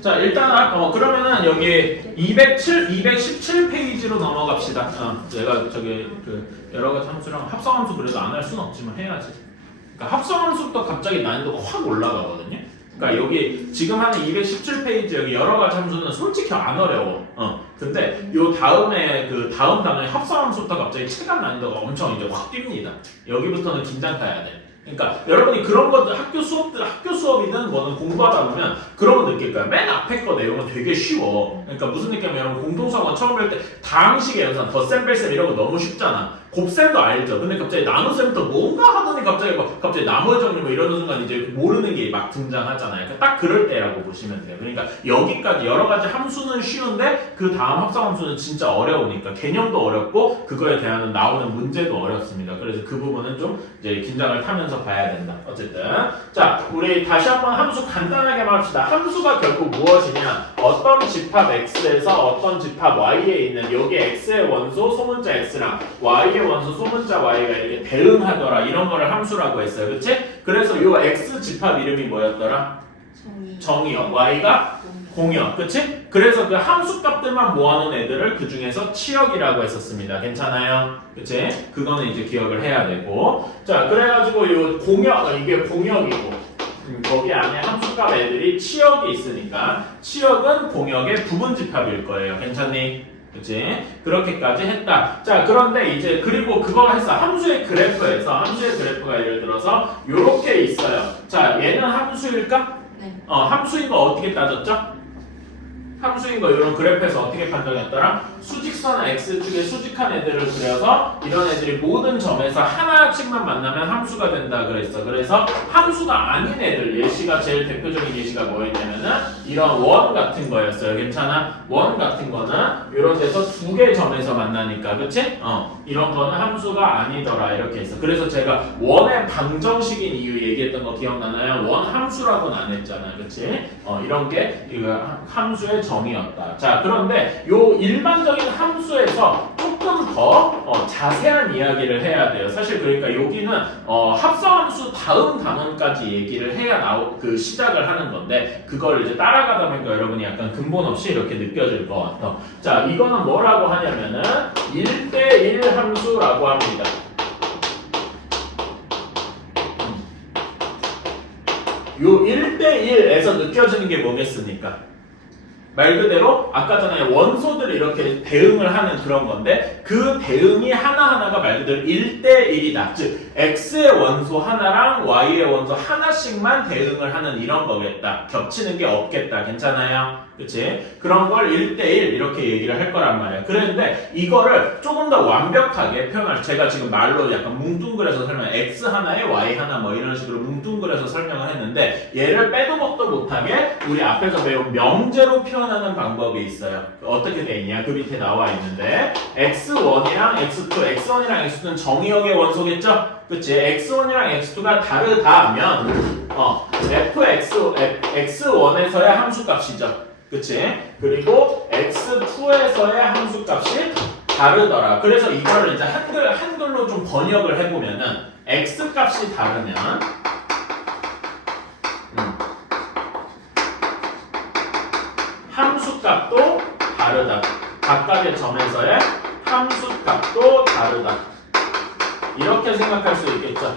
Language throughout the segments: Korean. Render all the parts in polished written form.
자, 일단 그러면은 여기 217페이지로 넘어갑시다. 내가 저기 그 여러 가지 함수랑 합성함수 그래도 안 할 수는 없지만 해야지. 그러니까 합성함수부터 갑자기 난이도가 확 올라가거든요. 그러니까 여기 지금 하는 217페이지 여기 여러 가지 함수는 솔직히 안 어려워. 근데 요 다음에 그 다음 단어의 합성함수부터 갑자기 체감 난이도가 엄청 이제 확 뜁니다. 여기부터는 긴장 타야 돼. 그러니까 여러분이 그런 것들 학교 수업이든 뭐든 공부하다 보면 그런 거 느낄 거야. 맨 앞에 거 내용은 되게 쉬워. 그러니까 무슨 느낌이냐면 여러분 공동사원 처음 할 때 다항식의 연산, 덧셈, 뺄셈 이런 거 너무 쉽잖아. 곱셈도 알죠. 근데 갑자기 나눗셈부터 뭔가 하더니 갑자기 나머지 정리 뭐 이러는 순간 이제 모르는 게 막 등장하잖아요. 그러니까 딱 그럴 때라고 보시면 돼요. 그러니까 여기까지 여러 가지 함수는 쉬운데 그 다음 합성함수는 진짜 어려우니까 개념도 어렵고 그거에 대한 나오는 문제도 어렵습니다. 그래서 그 부분은 좀 이제 긴장을 타면서 봐야 된다. 어쨌든 자 우리 다시 한번 함수 간단하게 말합시다. 함수가 결국 무엇이냐? 어떤 집합 x에서 어떤 집합 y에 있는 여기 x의 원소 소문자 x랑 y의 원소 소문자 y가 이렇게 대응하더라 이런 거를 함수라고 했어요. 그치? 그래서 요 x 집합 이름이 뭐였더라? 정의역. y가 공역. 그치? 그래서 그 함수 값들만 모아놓은 애들을 그 중에서 치역이라고 했었습니다. 괜찮아요? 그치? 그거는 이제 기억을 해야 되고. 자, 그래가지고 요 공역, 이게 공역이고. 거기 안에 함수값 애들이 치역이 있으니까 치역은 공역의 부분 집합일 거예요. 괜찮니? 그치? 그렇게까지 했다. 자, 그런데 이제 그리고 그걸 했어. 함수의 그래프가 예를 들어서 요렇게 있어요. 자, 얘는 함수일까? 네. 함수인 거 어떻게 따졌죠? 함수인 거 이런 그래프에서 어떻게 판정했더라? 수직선 x축에 수직한 애들을 그려서 이런 애들이 모든 점에서 하나씩만 만나면 함수가 된다 그랬어. 그래서 함수가 아닌 애들 예시가 제일 대표적인 예시가 뭐였냐면은 이런 원 같은 거였어요. 괜찮아? 원 같은 거는 이런 데서 두 개 점에서 만나니까 그치? 이런 거는 함수가 아니더라 이렇게 했어. 그래서 제가 원의 방정식인 이유 얘기했던 거 기억나나요? 원 함수라고는 안 했잖아. 그치? 이런 게 이거 함수의 정의였다. 자, 그런데 요 일반적인 함수에서 조금 더 자세한 이야기를 해야 돼요. 사실 그러니까 여기는 합성함수 다음 단원까지 얘기를 해야 그 시작을 하는 건데 그걸 이제 따라가다 보니까 여러분이 약간 근본 없이 이렇게 느껴질 것 같아. 자, 이거는 뭐라고 하냐면은 1대1 함수라고 합니다. 요 1대1에서 느껴지는 게 뭐겠습니까? 말 그대로 아까 전에 원소들이 이렇게 대응을 하는 그런 건데 그 대응이 하나하나가 말 그대로 1대1이다. 즉 x의 원소 하나랑 y의 원소 하나씩만 대응을 하는 이런 거겠다. 겹치는 게 없겠다. 괜찮아요? 그치? 그런 걸 1대1 이렇게 얘기를 할 거란 말이야. 그런데 이거를 조금 더 완벽하게 표현할 제가 지금 말로 약간 뭉뚱그려서 x 하나에 y 하나 뭐 이런 식으로 뭉뚱그려서 설명을 했는데 얘를 빼도 먹도 못하게 우리 앞에서 배운 명제로 표현하는 방법이 있어요. 어떻게 돼 있냐? 그 밑에 나와 있는데 x1이랑 x2, x1이랑 x2는 정의역의 원소겠죠? 그치? x1이랑 x2가 다르다면 x1에서의 함수값이죠. 그치? 그리고 x2에서의 함수값이 다르더라. 그래서 이거를 이제 한글로 좀 번역을 해보면은 x값이 다르면 함수값도 다르다. 각각의 점에서의 함수값도 다르다. 이렇게 생각할 수 있겠죠.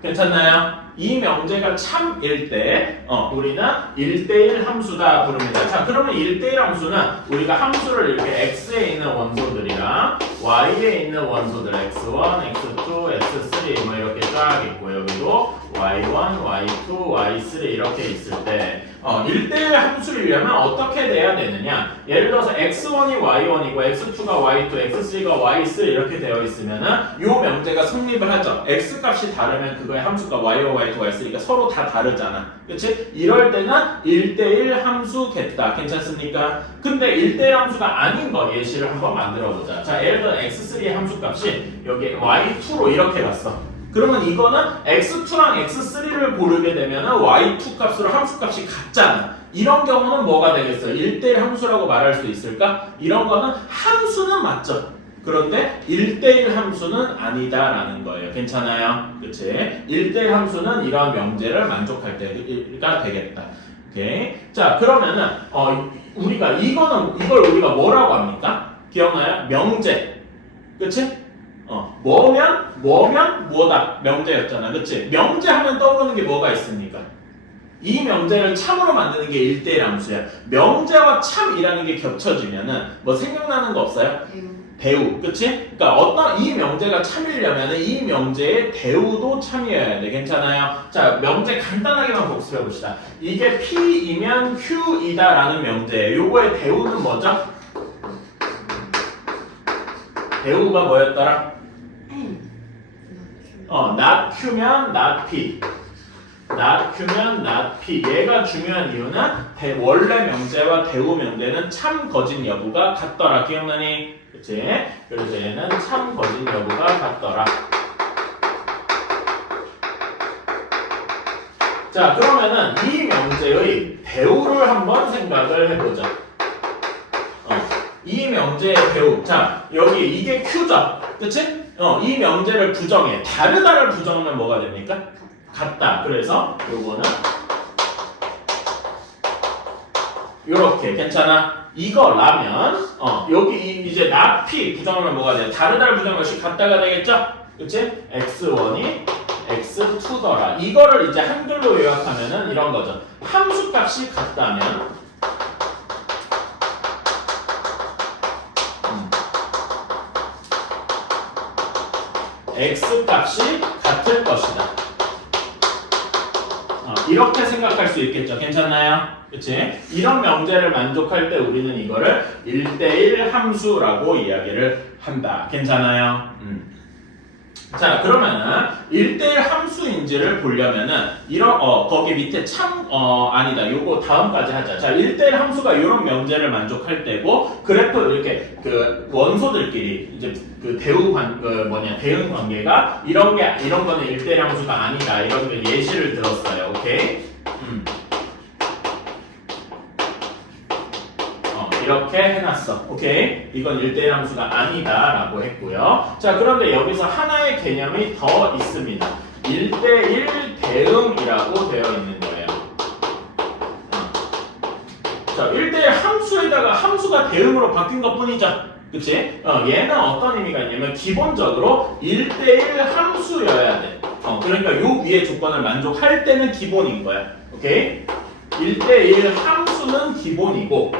괜찮나요? 이 명제가 참일 때 우리는 1대1 함수다 부릅니다. 자, 그러면 1대1 함수는 우리가 함수를 이렇게 x에 있는 원소들이랑 y에 있는 원소들 x1, x2, x3 뭐 이렇게 쫙 있고 여기도 y1, y2, y3 이렇게 있을 때 1대1 함수를 위하면 어떻게 돼야 되느냐? 예를 들어서 x1이 y1이고 x2가 y2, x3가 y3 이렇게 되어 있으면은 요 명제가 성립을 하죠. x 값이 다르면 그거의 함수가 y1, y2, y3가 서로 다 다르잖아. 그치? 이럴 때는 1대1 함수겠다. 괜찮습니까? 근데 1대1 함수가 아닌 거 예시를 한번 만들어 보자. 자, 예를 들어 x3의 함수값이 여기 y2로 이렇게 갔어. 그러면 이거는 x2랑 x3를 고르게 되면은 y2 값으로 함수값이 같잖아. 이런 경우는 뭐가 되겠어요? 1대1 함수라고 말할 수 있을까? 이런 거는 함수는 맞죠. 그런데 1대1 함수는 아니다라는 거예요. 괜찮아요? 그치? 1대1 함수는 이런 명제를 만족할 때가 되겠다. 오케이. 자, 그러면은 이걸 우리가 뭐라고 합니까? 기억나요? 명제. 그치? 뭐면 뭐다. 명제였잖아. 그치? 명제 하면 떠오르는 게 뭐가 있습니까? 이 명제를 참으로 만드는 게 1대1 함수야. 명제와 참이라는 게 겹쳐지면은 뭐 생각나는 거 없어요? 대우. 그치? 그러니까 이 명제가 참이려면은 이 명제의 대우도 참이어야 돼. 괜찮아요? 자, 명제 간단하게만 복습해 봅시다. 이게 P이면 Q이다라는 명제예요. 요거의 대우는 뭐죠? 대우가 뭐였더라? not Q면 not P. not Q면 not P. 얘가 중요한 이유는 원래 명제와 대우 명제는 참 거짓 여부가 같더라. 기억나니? 그치? 그래서 얘는 참 거짓 여부가 같더라. 자, 그러면은 이 명제의 대우를 한번 생각을 해보자. 이 명제의 대우. 자, 여기 이게 Q죠. 그치? 이 명제를 부정해. 다르다를 부정하면 뭐가 됩니까? 같다. 그래서 요거는 요렇게. 괜찮아? 이거라면 여기 이제 not P 부정하면 뭐가 돼? 다르다를 부정하면 같다가 되겠죠? 그치? x1이 x2더라. 이거를 이제 한글로 요약하면은 이런 거죠. 함수 값이 같다면 x 값이 같을 것이다. 이렇게 생각할 수 있겠죠. 괜찮나요? 그치? 이런 명제를 만족할 때 우리는 이거를 1대1 함수라고 이야기를 한다. 괜찮아요? 자, 그러면은 1대1 함수인지를 보려면은 거기 밑에 아니다. 요거 다음까지 하자. 자, 1대1 함수가 이런 명제를 만족할 때고 그래프 이렇게 그 원소들끼리 이제 그 대응 관계가 이런 거는 1대1 함수가 아니다. 이런 게 예시를 들었어요. 오케이? 이렇게 해놨어. 오케이? 이건 1대1 함수가 아니다라고 했고요. 자, 그런데 여기서 하나의 개념이 더 있습니다. 1대1 대응이라고 되어 있는 거예요. 자, 1대1 함수에다가 함수가 대응으로 바뀐 것 뿐이죠. 그치? 얘는 어떤 의미가 있냐면 기본적으로 1대1 함수여야 돼. 그러니까 요 위에 조건을 만족할 때는 기본인 거야. 오케이? 1대1 함수는 기본이고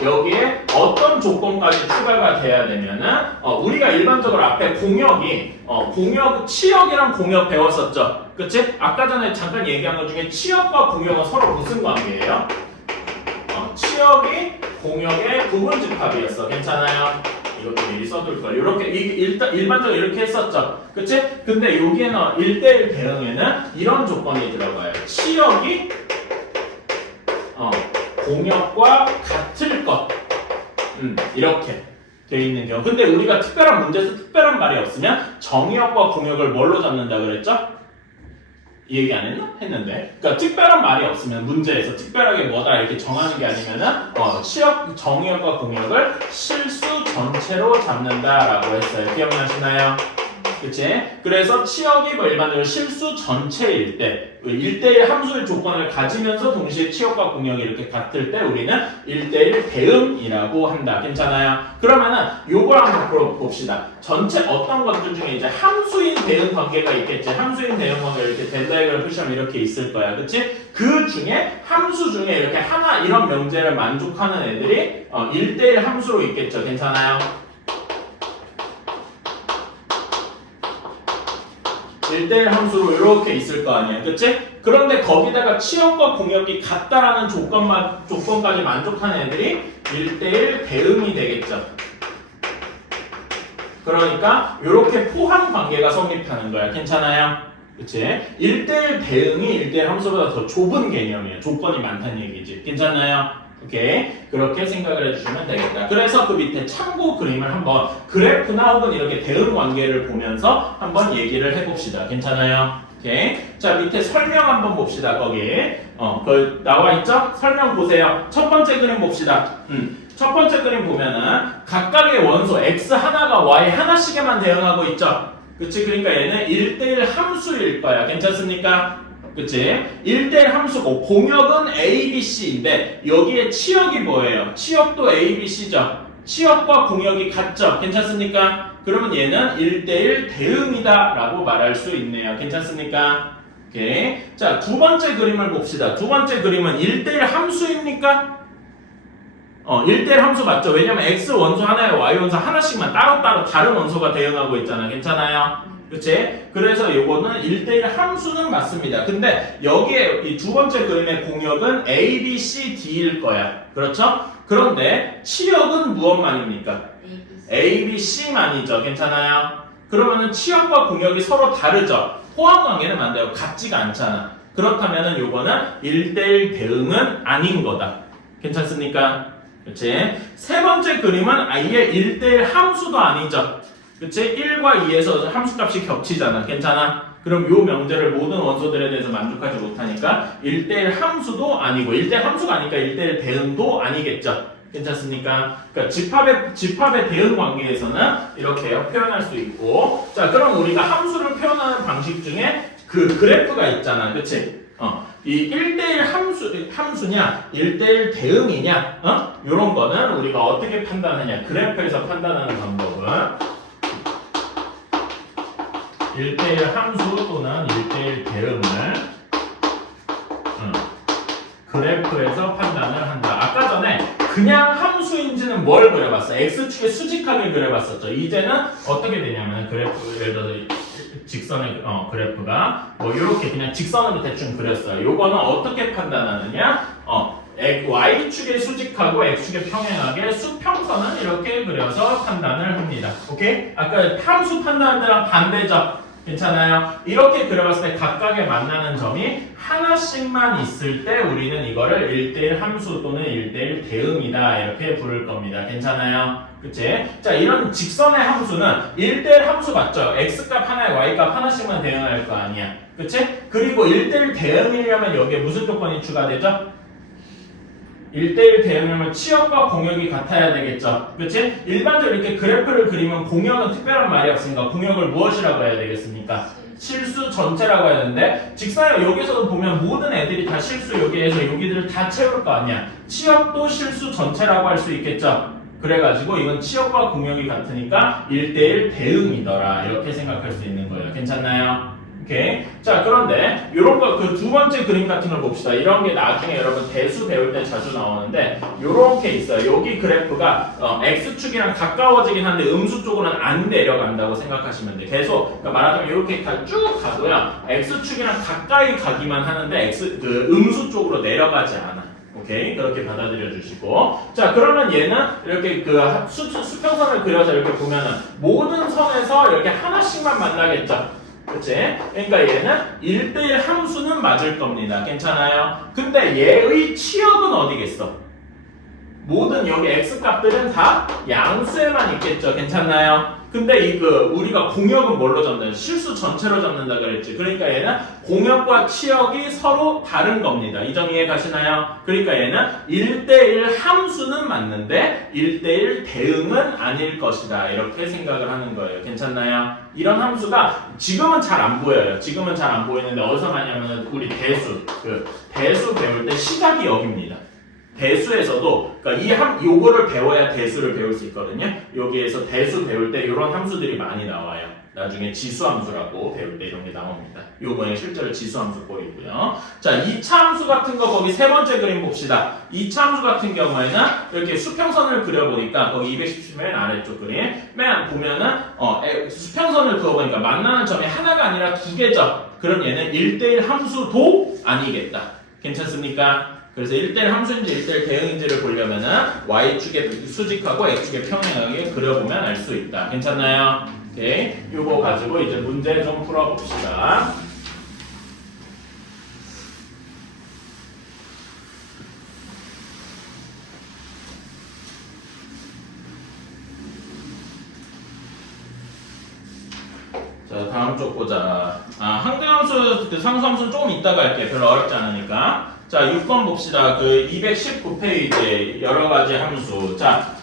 여기에 어떤 조건까지 추가가 돼야 되면은 우리가 일반적으로 앞에 치역이랑 공역 배웠었죠. 그치? 아까 전에 잠깐 얘기한 것 중에 치역과 공역은 서로 무슨 관계예요? 치역이 공역의 부분집합이었어. 괜찮아요? 이것도 미리 써둘 걸. 이렇게 일반적으로 이렇게 했었죠. 그치? 근데 여기에는 1대1 대응에는 이런 조건이 들어가요. 치역이 공역과 같을 것. 이렇게 돼 있는 경우. 근데 우리가 특별한 문제에서 특별한 말이 없으면 정역과 공역을 뭘로 잡는다 그랬죠? 이 얘기 안 했나? 했는데. 그러니까 특별한 말이 없으면 문제에서 특별하게 뭐다 이렇게 정하는 게 아니면은 정역과 공역을 실수 전체로 잡는다라고 했어요. 기억나시나요? 그치? 그래서 치역이 일반적으로 실수 전체일 때 1대1 함수의 조건을 가지면서 동시에 치역과 공역이 이렇게 같을 때 우리는 1대1 대응이라고 한다. 괜찮아요? 그러면은 요걸 한번 봅시다. 전체 어떤 것들 중에 이제 함수인 대응 관계가 있겠지. 함수인 대응 관계가 이렇게 벤다이그램 표시하면 이렇게 있을 거야. 그치? 그 중에 함수 중에 이렇게 하나 이런 명제를 만족하는 애들이 1대1 함수로 있겠죠. 괜찮아요? 1대1 함수로 이렇게 있을 거 아니에요. 그치? 그런데 거기다가 치역과 공역이 같다라는 조건까지 만족하는 애들이 1대1 대응이 되겠죠. 그러니까 이렇게 포함 관계가 성립하는 거야. 괜찮아요? 그치? 1대1 대응이 1대1 함수보다 더 좁은 개념이에요. 조건이 많다는 얘기지. 괜찮나요? 오케이. 그렇게 생각을 해주시면 되겠다. 그래서 그 밑에 참고 그림을 한번 그래프나 혹은 이렇게 대응 관계를 보면서 한번 얘기를 해봅시다. 괜찮아요? 오케이. 자, 밑에 설명 한번 봅시다. 거기. 그 나와 있죠? 설명 보세요. 첫 번째 그림 봅시다. 첫 번째 그림 보면은 각각의 원소 x 하나가 y 하나씩에만 대응하고 있죠? 그치? 그러니까 얘는 1대1 함수일 거야. 괜찮습니까? 그치? 1대1 함수고 공역은 A, B, C인데 여기에 치역이 뭐예요? 치역도 A, B, C죠. 치역과 공역이 같죠? 괜찮습니까? 그러면 얘는 1대1 대응이다 라고 말할 수 있네요. 괜찮습니까? 오케이. 자, 두 번째 그림을 봅시다. 두 번째 그림은 1대1 함수입니까? 1대1 함수 맞죠? 왜냐면 X 원소 하나에 Y 원소 하나씩만 따로따로 다른 원소가 대응하고 있잖아. 괜찮아요? 그치? 그래서 요거는 1대1 함수는 맞습니다. 근데 여기에 이 두 번째 그림의 공역은 A, B, C, D일 거야. 그렇죠? 그런데 치역은 무엇만입니까? A, B, C만이죠. 괜찮아요? 그러면은 치역과 공역이 서로 다르죠? 호환 관계는 안 돼요. 같지가 않잖아. 그렇다면은 요거는 1대1 대응은 아닌 거다. 괜찮습니까? 그치? 세 번째 그림은 아예 1대1 함수도 아니죠. 그치? 1과 2에서 함수값이 겹치잖아. 괜찮아? 그럼 요 명제를 모든 원소들에 대해서 만족하지 못하니까 1대1 함수도 아니고 1대1 함수가 아니니까 1대1 대응도 아니겠죠. 괜찮습니까? 그러니까 집합의 대응 관계에서는 이렇게 표현할 수 있고, 자, 그럼 우리가 함수를 표현하는 방식 중에 그 그래프가 있잖아. 그치? 이 1대1 함수냐, 1대1 대응이냐, 요런 거는 우리가 어떻게 판단하냐. 그래프에서 판단하는 방법은 1대1 함수 또는 1대1 대응을 그래프에서 판단을 한다. 아까 전에 그냥 함수인지는 뭘 그려봤어? X축에 수직하게 그려봤었죠. 이제는 어떻게 되냐면 그래프, 예를 들어서 직선의 그래프가 뭐 이렇게 그냥 직선으로 대충 그렸어요. 요거는 어떻게 판단하느냐? Y축에 수직하고 X축에 평행하게 수평선은 이렇게 그려서 판단을 합니다. 오케이? 아까 함수 판단할 때랑 반대죠? 괜찮아요? 이렇게 그려봤을 때 각각의 만나는 점이 하나씩만 있을 때 우리는 이거를 1대1 함수 또는 1대1 대응이다 이렇게 부를 겁니다. 괜찮아요? 그치? 자, 이런 직선의 함수는 1대1 함수 맞죠? X값 하나에 Y값 하나씩만 대응할 거 아니야. 그치? 그리고 1대1 대응이려면 여기에 무슨 조건이 추가되죠? 1대1 대응이면 치역과 공역이 같아야 되겠죠. 그치? 일반적으로 이렇게 그래프를 그리면 공역은 특별한 말이 없으니까 공역을 무엇이라고 해야 되겠습니까? 실수 전체라고 해야 되는데 직사역 여기서도 보면 모든 애들이 다 실수 여기에서 여기들을 다 채울 거 아니야. 치역도 실수 전체라고 할 수 있겠죠. 그래가지고 이건 치역과 공역이 같으니까 1대1 대응이더라 이렇게 생각할 수 있는 거예요. 괜찮나요? 오케이. 자, 그런데 이런 거 그 두 번째 그림 같은 걸 봅시다. 이런 게 나중에 여러분 대수 배울 때 자주 나오는데 요렇게 있어요. 여기 그래프가 x축이랑 가까워지긴 한데 음수 쪽으로는 안 내려간다고 생각하시면 돼. 계속 그러니까 말하자면 이렇게 쭉 가도요. x축이랑 가까이 가기만 하는데 음수 쪽으로 내려가지 않아. 오케이, 그렇게 받아들여 주시고, 자, 그러면 얘는 이렇게 그 수평선을 그려서 이렇게 보면은 모든 선에서 이렇게 하나씩만 만나겠죠. 그치? 그러니까 얘는 1대1 함수는 맞을 겁니다. 괜찮아요? 근데 얘의 치역은 어디겠어? 모든 여기 x값들은 다 양수에만 있겠죠. 괜찮나요? 근데 우리가 공역은 뭘로 잡는다? 실수 전체로 잡는다 그랬지. 그러니까 얘는 공역과 치역이 서로 다른 겁니다. 이 점 이해 가시나요? 그러니까 얘는 1대1 함수는 맞는데 1대1 대응은 아닐 것이다. 이렇게 생각을 하는 거예요. 괜찮나요? 이런 함수가 지금은 잘 안 보여요. 지금은 잘 안 보이는데 어디서 많냐면 우리 대수 배울 때 시작이 여기입니다. 대수에서도 그러니까 요거를 배워야 대수를 배울 수 있거든요. 여기에서 대수 배울 때 이런 함수들이 많이 나와요. 나중에 지수함수라고 배울 때 이런 게 나옵니다. 요거는 실제로 지수함수 꼴이고요. 자, 2차 함수 같은 거 거기 세 번째 그림 봅시다. 2차 함수 같은 경우에는 이렇게 수평선을 그려보니까 거기 210맨 아래쪽 그림 맨 보면은 수평선을 그어보니까 만나는 점이 하나가 아니라 두 개죠. 그럼 얘는 1대1 함수도 아니겠다. 괜찮습니까? 그래서 1대1 함수인지 1대1 대응인지를 보려면은 Y축에 수직하고 X축에 평행하게 그려보면 알 수 있다. 괜찮나요? 오케이. 요거 가지고 이제 문제 좀 풀어봅시다. 자, 다음 쪽 보자. 항등함수, 상수함수는 조금 이따가 할게요. 별로 어렵지 않으니까. 자, 6번 봅시다. 219페이지 여러 가지 함수. 자,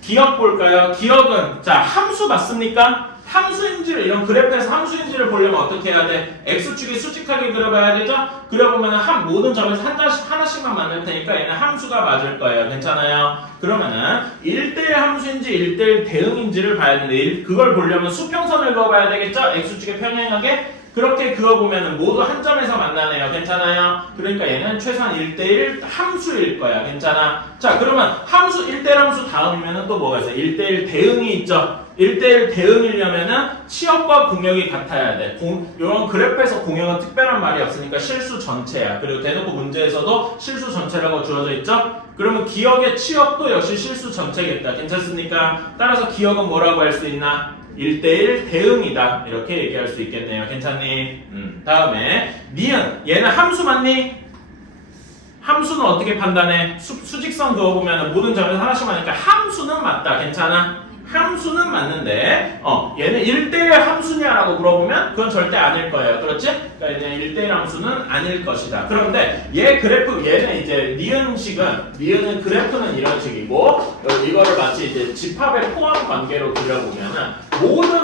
기억 볼까요? 기억은 자 함수 맞습니까? 함수인지를 이런 그래프에서 함수인지를 보려면 어떻게 해야 돼? x축이 수직하게 그려봐야 되죠? 그려보면 모든 점에서 하나씩만 만들 테니까 얘는 함수가 맞을 거예요. 괜찮아요? 그러면은 1대1 함수인지 1대1 대응인지를 봐야 되는데 그걸 보려면 수평선을 그어봐야 되겠죠? x축에 평행하게 그렇게 그어보면 모두 한 점에서 만나네요. 괜찮아요? 그러니까 얘는 최소한 1대1 함수일 거야. 괜찮아? 자, 그러면 함수 1대1 함수 다음이면 또 뭐가 있어요? 1대1 대응이 있죠? 1대1 대응이려면은 치역과 공역이 같아야 돼. 이런 그래프에서 공역은 특별한 말이 없으니까 실수 전체야. 그리고 대놓고 문제에서도 실수 전체라고 주어져 있죠? 그러면 기역의 치역도 역시 실수 전체겠다. 괜찮습니까? 따라서 기역은 뭐라고 할 수 있나? 1대1 대응이다. 이렇게 얘기할 수 있겠네요. 괜찮니? 다음에 니은. 얘는 함수 맞니? 함수는 어떻게 판단해? 수직선 그어보면 모든 점에서 하나씩 맞으니까 함수는 맞다. 괜찮아? 함수는 맞는데 얘는 1대1 함수냐라고 물어보면 그건 절대 아닐 거예요. 그렇지? 그러니까 얘는 1대1 함수는 아닐 것이다. 그런데 얘 그래프 얘는 이제 니은은 그래프는 이런 식이고 이거를 마치 이제 집합의 포함 관계로 그려보면은 모든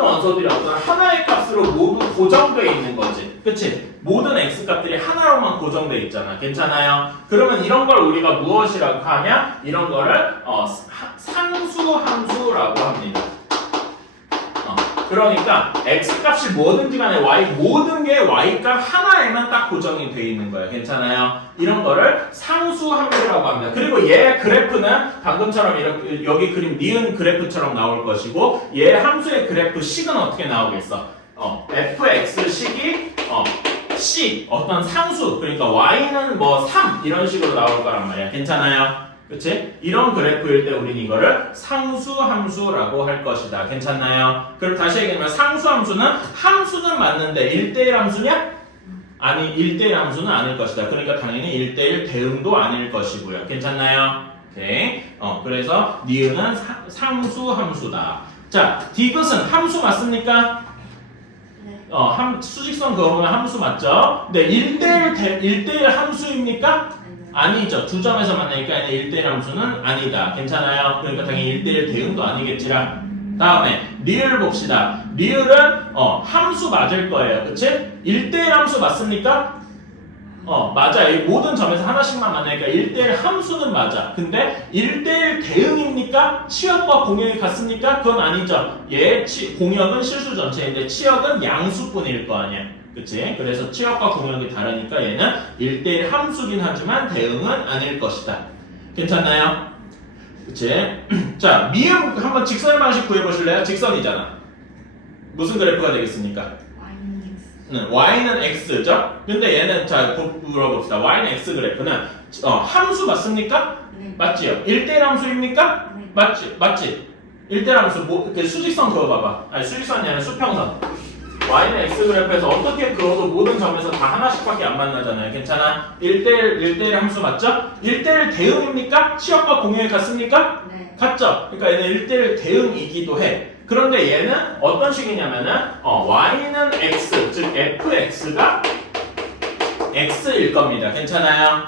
원소들이 어떤 하나의 값으로 모두 고정되어 있는 거지. 그치? 모든 x 값들이 하나로만 고정되어 있잖아. 괜찮아요? 그러면 이런 걸 우리가 무엇이라고 하냐? 이런 거를 상수함수라고 합니다. 그러니까 x 값이 뭐든지 간에 모든 게 y 값 하나에만 딱 고정이 되어 있는 거예요. 괜찮아요? 이런 거를 상수함수라고 합니다. 그리고 얘 그래프는 방금처럼 이렇게 여기 그림 니은 그래프처럼 나올 것이고 얘 함수의 그래프 식은 어떻게 나오겠어? fx 식이 c 어떤 상수 그러니까 y는 뭐 3 이런 식으로 나올 거란 말이야. 괜찮아요? 그치? 이런 그래프일 때 우리는 이거를 상수함수라고 할 것이다. 괜찮나요? 그럼 다시 얘기하면 상수함수는 함수는 맞는데 1대1 함수냐? 아니 1대1 함수는 아닐 것이다. 그러니까 당연히 1대1 대응도 아닐 것이고요. 괜찮나요? 오케이. 그래서 니은은 상수함수다. 자, 디귿은 함수 맞습니까? 수직선 그어보면 함수 맞죠? 네, 1대1 함수입니까? 아니죠. 두 점에서 만나니까 1대1 함수는 아니다. 괜찮아요? 그러니까 당연히 1대1 대응도 아니겠지라. 다음에 리을 봅시다. 리을은 함수 맞을 거예요. 그치? 1대1 함수 맞습니까? 맞아. 이 모든 점에서 하나씩만 만나니까 1대1 함수는 맞아. 근데 1대1 대응입니까? 치역과 공역이 같습니까? 그건 아니죠. 공역은 실수 전체인데 치역은 양수뿐일 거 아니야. 그치? 그래서 치역과 공역이 다르니까 얘는 1대1 함수긴 하지만 대응은 아닐 것이다. 괜찮나요? 그치? 자, 미음 한번 직선의 방식 구해보실래요? 직선이잖아. 무슨 그래프가 되겠습니까? y는 x죠? 근데 얘는 자 물어봅시다. y는 x 그래프는 함수 맞습니까? 네. 맞지요? 1대1 함수입니까? 네. 맞지? 1대1 함수 수직선 그어봐봐. 아니 수직선이 아니라 수평선. y는 x 그래프에서 어떻게 그어도 모든 점에서 다 하나씩밖에 안 만나잖아요. 괜찮아? 1대1 함수 맞죠? 1대1 대응입니까? 치역과 공역이 같습니까? 네. 같죠? 그러니까 얘는 1대1 대응이기도 해. 그런데 얘는 어떤 식이냐면은 y는 x, 즉 fx가 x일 겁니다. 괜찮아요?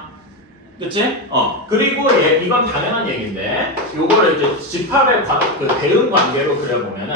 그치? 그리고 이건 당연한 얘기인데 요거를 이제 집합의 대응 관계로 그려보면은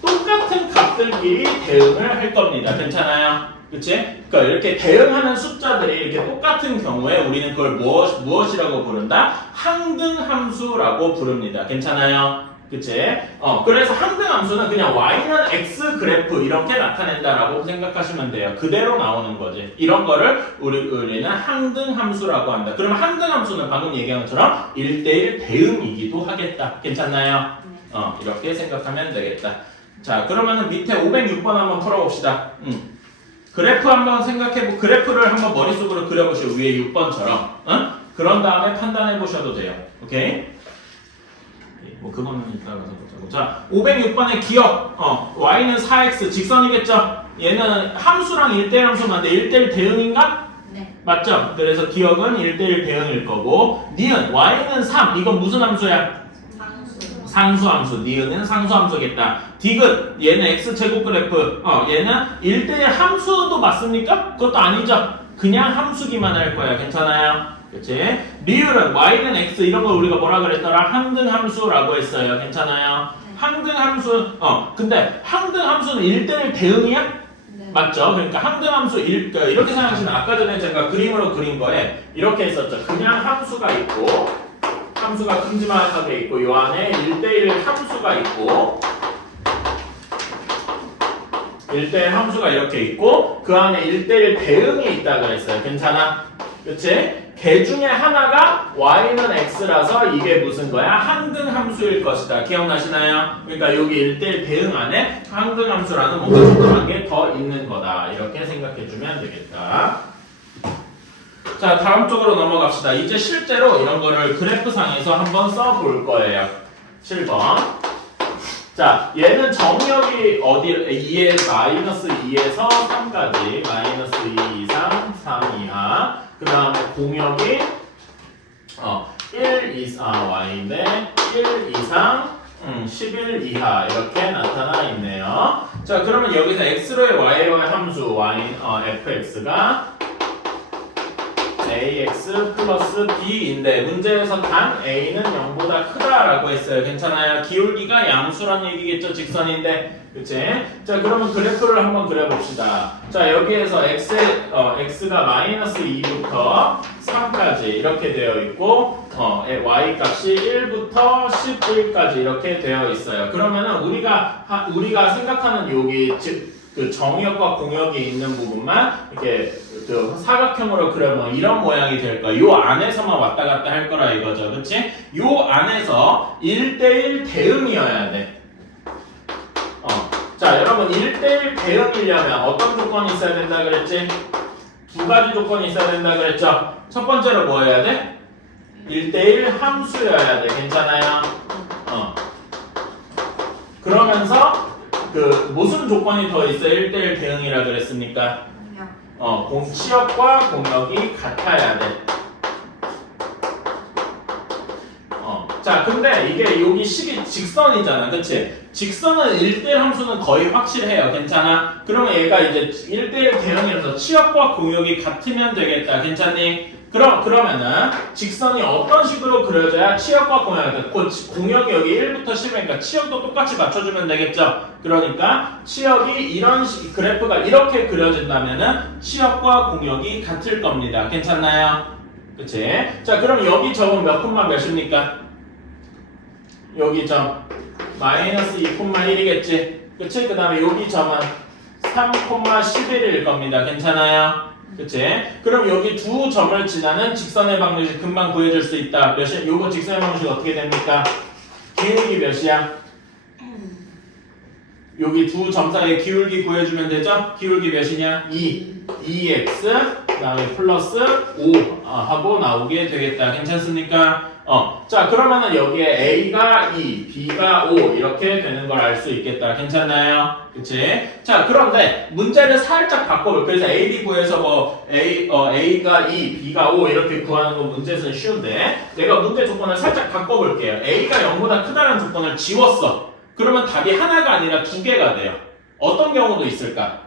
똑같은 값들끼리 대응을 할 겁니다. 괜찮아요? 그치? 그러니까 이렇게 대응하는 숫자들이 이렇게 똑같은 경우에 우리는 그걸 무엇이라고 부른다? 항등함수라고 부릅니다. 괜찮아요? 그치? 그래서 항등함수는 그냥 y는 x 그래프 이렇게 나타낸다라고 생각하시면 돼요. 그대로 나오는 거지. 이런 거를 우리는 항등함수라고 한다. 그러면 항등함수는 방금 얘기한 것처럼 1대1 대응이기도 하겠다. 괜찮나요? 이렇게 생각하면 되겠다. 자, 그러면은 밑에 506번 한번 풀어봅시다. 그래프 한번 생각해보고 그래프를 한번 머릿속으로 그려보시오. 위에 6번처럼. 그런 다음에 판단해 보셔도 돼요. 오케이? 뭐 그거는 이따 가서 보자고. 자, 506번의 기억. y는 4x 직선이겠죠? 얘는 함수랑 1대1 함수 맞는데 1대1 대응인가? 네. 맞죠? 그래서 기억은 1대1 대응일 거고 니은 y는 3. 이건 무슨 함수야? 상수함수. 니은은 상수함수겠다. 디귿 얘는 x제곱 그래프. 얘는 1대1 함수도 맞습니까? 그것도 아니죠. 그냥 함수기만 할 거야. 괜찮아요? 그치? 리을은 y는 x 이런 걸 우리가 뭐라 그랬더라? 항등함수라고 했어요. 괜찮아요? 항등함수 근데 항등함수는 1대1 대응이야? 네. 맞죠? 그러니까 항등함수 그러니까 이렇게 생각하시면 아까 전에 제가 그림으로 그린 거에 이렇게 했었죠. 그냥 함수가 있고 함수가 큼지막하게 있고 요 안에 1대1 함수가 있고 1대1 함수가 이렇게 있고 그 안에 1대1 대응이 있다 그랬어요. 괜찮아? 그치? 걔 중에 하나가 y는 x라서 이게 무슨 거야? 항등함수일 것이다. 기억나시나요? 그러니까 여기 1대1 대응 안에 항등함수라는 뭔가 특별한 게 더 있는 거다. 이렇게 생각해주면 되겠다. 자, 다음 쪽으로 넘어갑시다. 이제 실제로 이런 거를 그래프상에서 한번 써볼 거예요. 7번. 자, 얘는 정역이 어디 2에 마이너스 2에서 3까지 마이너스 2 이상 3 이하 그 다음에 공역이 1 이상 y인데 1 이상 11 이하 이렇게 나타나 있네요. 자, 그러면 여기서 x로의 y로의 함수 y fx가 ax 플러스 b인데 문제에서 단 a는 0보다 크다라고 했어요. 괜찮아요? 기울기가 양수란 얘기겠죠? 직선인데 그치? 자, 그러면 그래프를 한번 그려봅시다. 자, 여기에서 x가 마이너스 2부터 3까지 이렇게 되어 있고 y 값이 1부터 11까지 이렇게 되어 있어요. 그러면은 우리가 생각하는 여기 그 정역과 공역이 있는 부분만 이렇게 그 사각형으로 그려면 이런 모양이 될 거야. 요 안에서만 왔다 갔다 할 거라 이거죠. 그치? 요 안에서 1대1 대응이어야 돼. 자, 여러분 1대1 대응이려면 어떤 조건이 있어야 된다 그랬지? 두 가지 조건이 있어야 된다 그랬죠? 첫 번째로 뭐 해야 돼? 1대1 함수여야 돼. 괜찮아요? 그러면서 그 무슨 조건이 더 있어? 1대1 대응이라 그랬습니까? 치역과 공역이 같아야 돼. 자, 근데 이게 여기 식이 직선이잖아. 그치? 직선은 1대1 함수는 거의 확실해요. 괜찮아? 그러면 얘가 이제 1대1 대응이라서 치역과 공역이 같으면 되겠다. 괜찮니? 그러면은 직선이 어떤 식으로 그려져야 치역과 공역, 공역이 여기 1부터 10이니까 치역도 똑같이 맞춰주면 되겠죠? 그러니까 치역이 이런 그래프가 이렇게 그려진다면은 치역과 공역이 같을 겁니다. 괜찮나요? 그치? 자, 그럼 여기 점은 몇 콤마 몇입니까? 여기 점 마이너스 2,1이겠지? 그치? 그 다음에 여기 점은 3,11일 겁니다. 괜찮아요? 그치? 그럼 여기 두 점을 지나는 직선의 방정식 금방 구해줄 수 있다. 요거 직선의 방정식 어떻게 됩니까? 기울기 몇이야? 여기 두 점 사이의 기울기 구해주면 되죠? 기울기 몇이냐? 2x 그 다음에 플러스 5 하고 나오게 되겠다. 괜찮습니까? 자, 그러면은 여기에 a가 2, b가 5 이렇게 되는 걸 알 수 있겠다. 괜찮나요? 그치? 자, 그런데 문제를 살짝 바꿔볼게요. 그래서 a, b 구해서 뭐 a가 2, b가 5 이렇게 구하는 건 문제는 쉬운데 내가 문제 조건을 살짝 바꿔볼게요. a가 0보다 크다는 조건을 지웠어. 그러면 답이 하나가 아니라 두 개가 돼요. 어떤 경우도 있을까?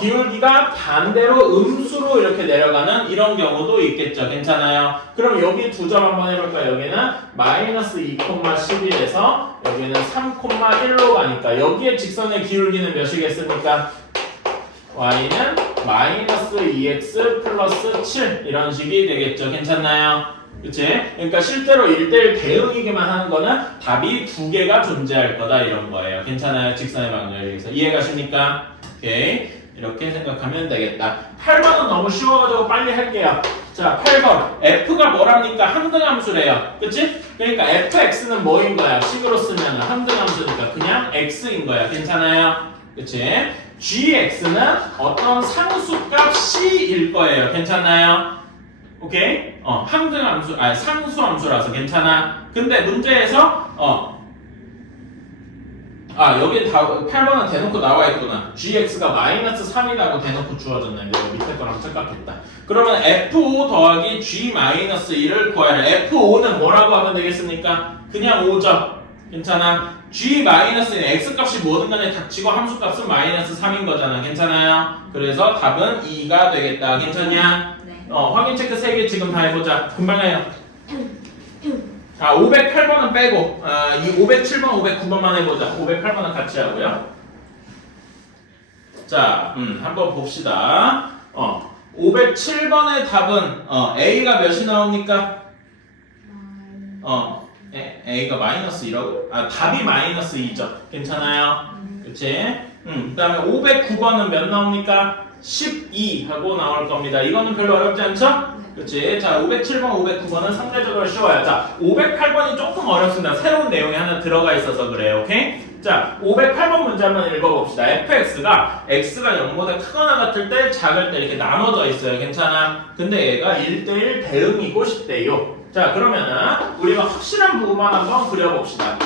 기울기가 반대로 음수로 이렇게 내려가는 이런 경우도 있겠죠. 괜찮아요? 그럼 여기 두 점 한번 해볼까요? 여기는 마이너스 2,11에서 여기는 3,1로 가니까 여기에 직선의 기울기는 몇이겠습니까? y는 마이너스 2x 플러스 7 이런 식이 되겠죠. 괜찮나요? 그치? 그러니까 실제로 1대1 대응이기만 하는 거는 답이 두 개가 존재할 거다 이런 거예요. 괜찮아요? 직선의 방정식에서 이해가십니까? 오케이. 이렇게 생각하면 되겠다. 8번은 너무 쉬워가지고 빨리 할게요. 자, 8번. F가 뭐랍니까? 항등함수래요. 그치? 그러니까 fx는 뭐인 거야? 식으로 쓰면 항등함수니까 그냥 x인 거야. 괜찮아요? 그치? gx는 어떤 상수값 c일 거예요. 괜찮나요? 오케이? 항등함수, 상수함수라서 괜찮아. 근데 문제에서 여기 8번은 대놓고 나와 있구나. gx가 마이너스 3이라고 대놓고 주어졌네. 내가 밑에 거랑 착각했다. 그러면 f5 더하기 g 마이너스 1을 구하라. f5는 뭐라고 하면 되겠습니까? 그냥 5죠. 괜찮아? g 마이너스는 x 값이 뭐든 간에 닥치고 함수 값은 마이너스 3인 거잖아. 괜찮아요? 그래서 답은 2가 되겠다. 괜찮냐? 네. 확인 체크 3개 지금 다 해보자. 금방 해요. 508번은 빼고 이 507번, 509번만 해보자. 508번은 같이 하고요. 자, 한번 봅시다. 507번의 답은 A가 몇이 나옵니까? A가 마이너스 2라고? 답이 마이너스 2죠. 괜찮아요? 그치? 그 다음에 509번은 몇 나옵니까? 12 하고 나올 겁니다. 이거는 별로 어렵지 않죠? 그치? 자, 507번, 509번은 상대적으로 쉬워요. 자, 508번이 조금 어렵습니다. 새로운 내용이 하나 들어가 있어서 그래요. 오케이? 자, 508번 문제 한번 읽어봅시다. fx가 x가 0보다 크거나 같을 때, 작을 때 이렇게 나눠져 있어요. 괜찮아? 근데 얘가 1대1 대응이고 싶대요. 자, 그러면은 우리가 확실한 부분만 한번 그려봅시다.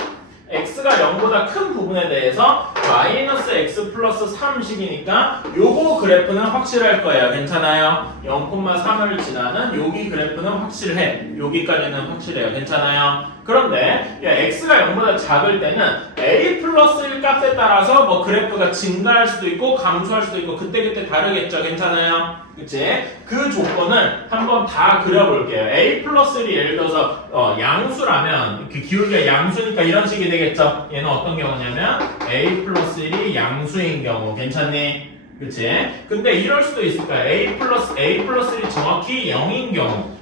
x가 0보다 큰 부분에 대해서 마이너스 x 플러스 3식이니까 요거 그래프는 확실할 거예요. 괜찮아요? 0,3을 지나는 여기 그래프는 확실해. 여기까지는 확실해요. 괜찮아요? 그런데 x가 0보다 작을 때는 a 플러스 1 값에 따라서 뭐 그래프가 증가할 수도 있고 감소할 수도 있고 그때그때 다르겠죠. 괜찮아요? 그치? 그 조건을 한번 다 그려볼게요. a 플러스 1이 예를 들어서 양수라면 그 기울기가 양수니까 이런 식이 되겠죠. 얘는 어떤 경우냐면 a 플러스 1이 양수인 경우. 괜찮니? 그치? 근데 이럴 수도 있을까요? a 플러스 1이 정확히 0인 경우.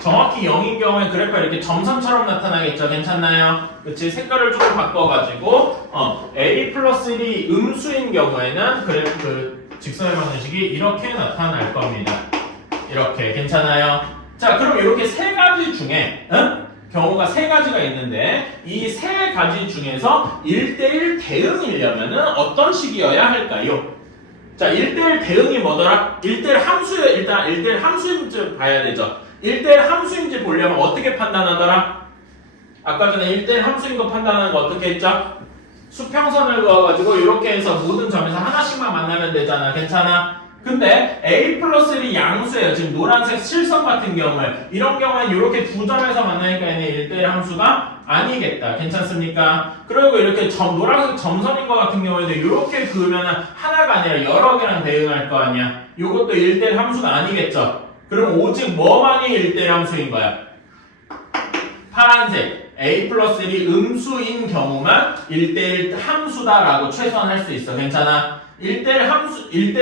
정확히 0인 경우에 그래프가 이렇게 점선처럼 나타나겠죠. 괜찮나요? 그치? 색깔을 조금 바꿔가지고 a 플러스 1이 음수인 경우에는 그래프 직선의 방정식이 이렇게 나타날 겁니다. 이렇게. 괜찮아요? 자, 그럼 이렇게 세 가지 중에 경우가 세 가지가 있는데 이 세 가지 중에서 1대1 대응이려면은 어떤 식이어야 할까요? 자, 1대1 대응이 뭐더라? 1대1 함수에 일단 1대1 함수인지 봐야 되죠. 1대1 함수인지 보려면 어떻게 판단하더라? 아까 전에 1대1 함수인 거 판단하는 거 어떻게 했죠? 수평선을 그어가지고 이렇게 해서 모든 점에서 하나씩만 만나면 되잖아. 괜찮아? 근데 a 플러스 1이 양수예요. 지금 노란색 실선 같은 경우에 이런 경우엔 이렇게 두 점에서 만나니까 얘는 1대1 함수가 아니겠다. 괜찮습니까? 그리고 이렇게 노란색 점선인 것 같은 경우에도 이렇게 그으면 하나가 아니라 여러 개랑 대응할 거 아니야. 이것도 1대1 함수가 아니겠죠. 그럼 오직 뭐만이 1대1 함수인 거야? 파란색 a 플러스 1이 음수인 경우만 1대1 함수다라고 최소한 할 수 있어. 괜찮아? 1대1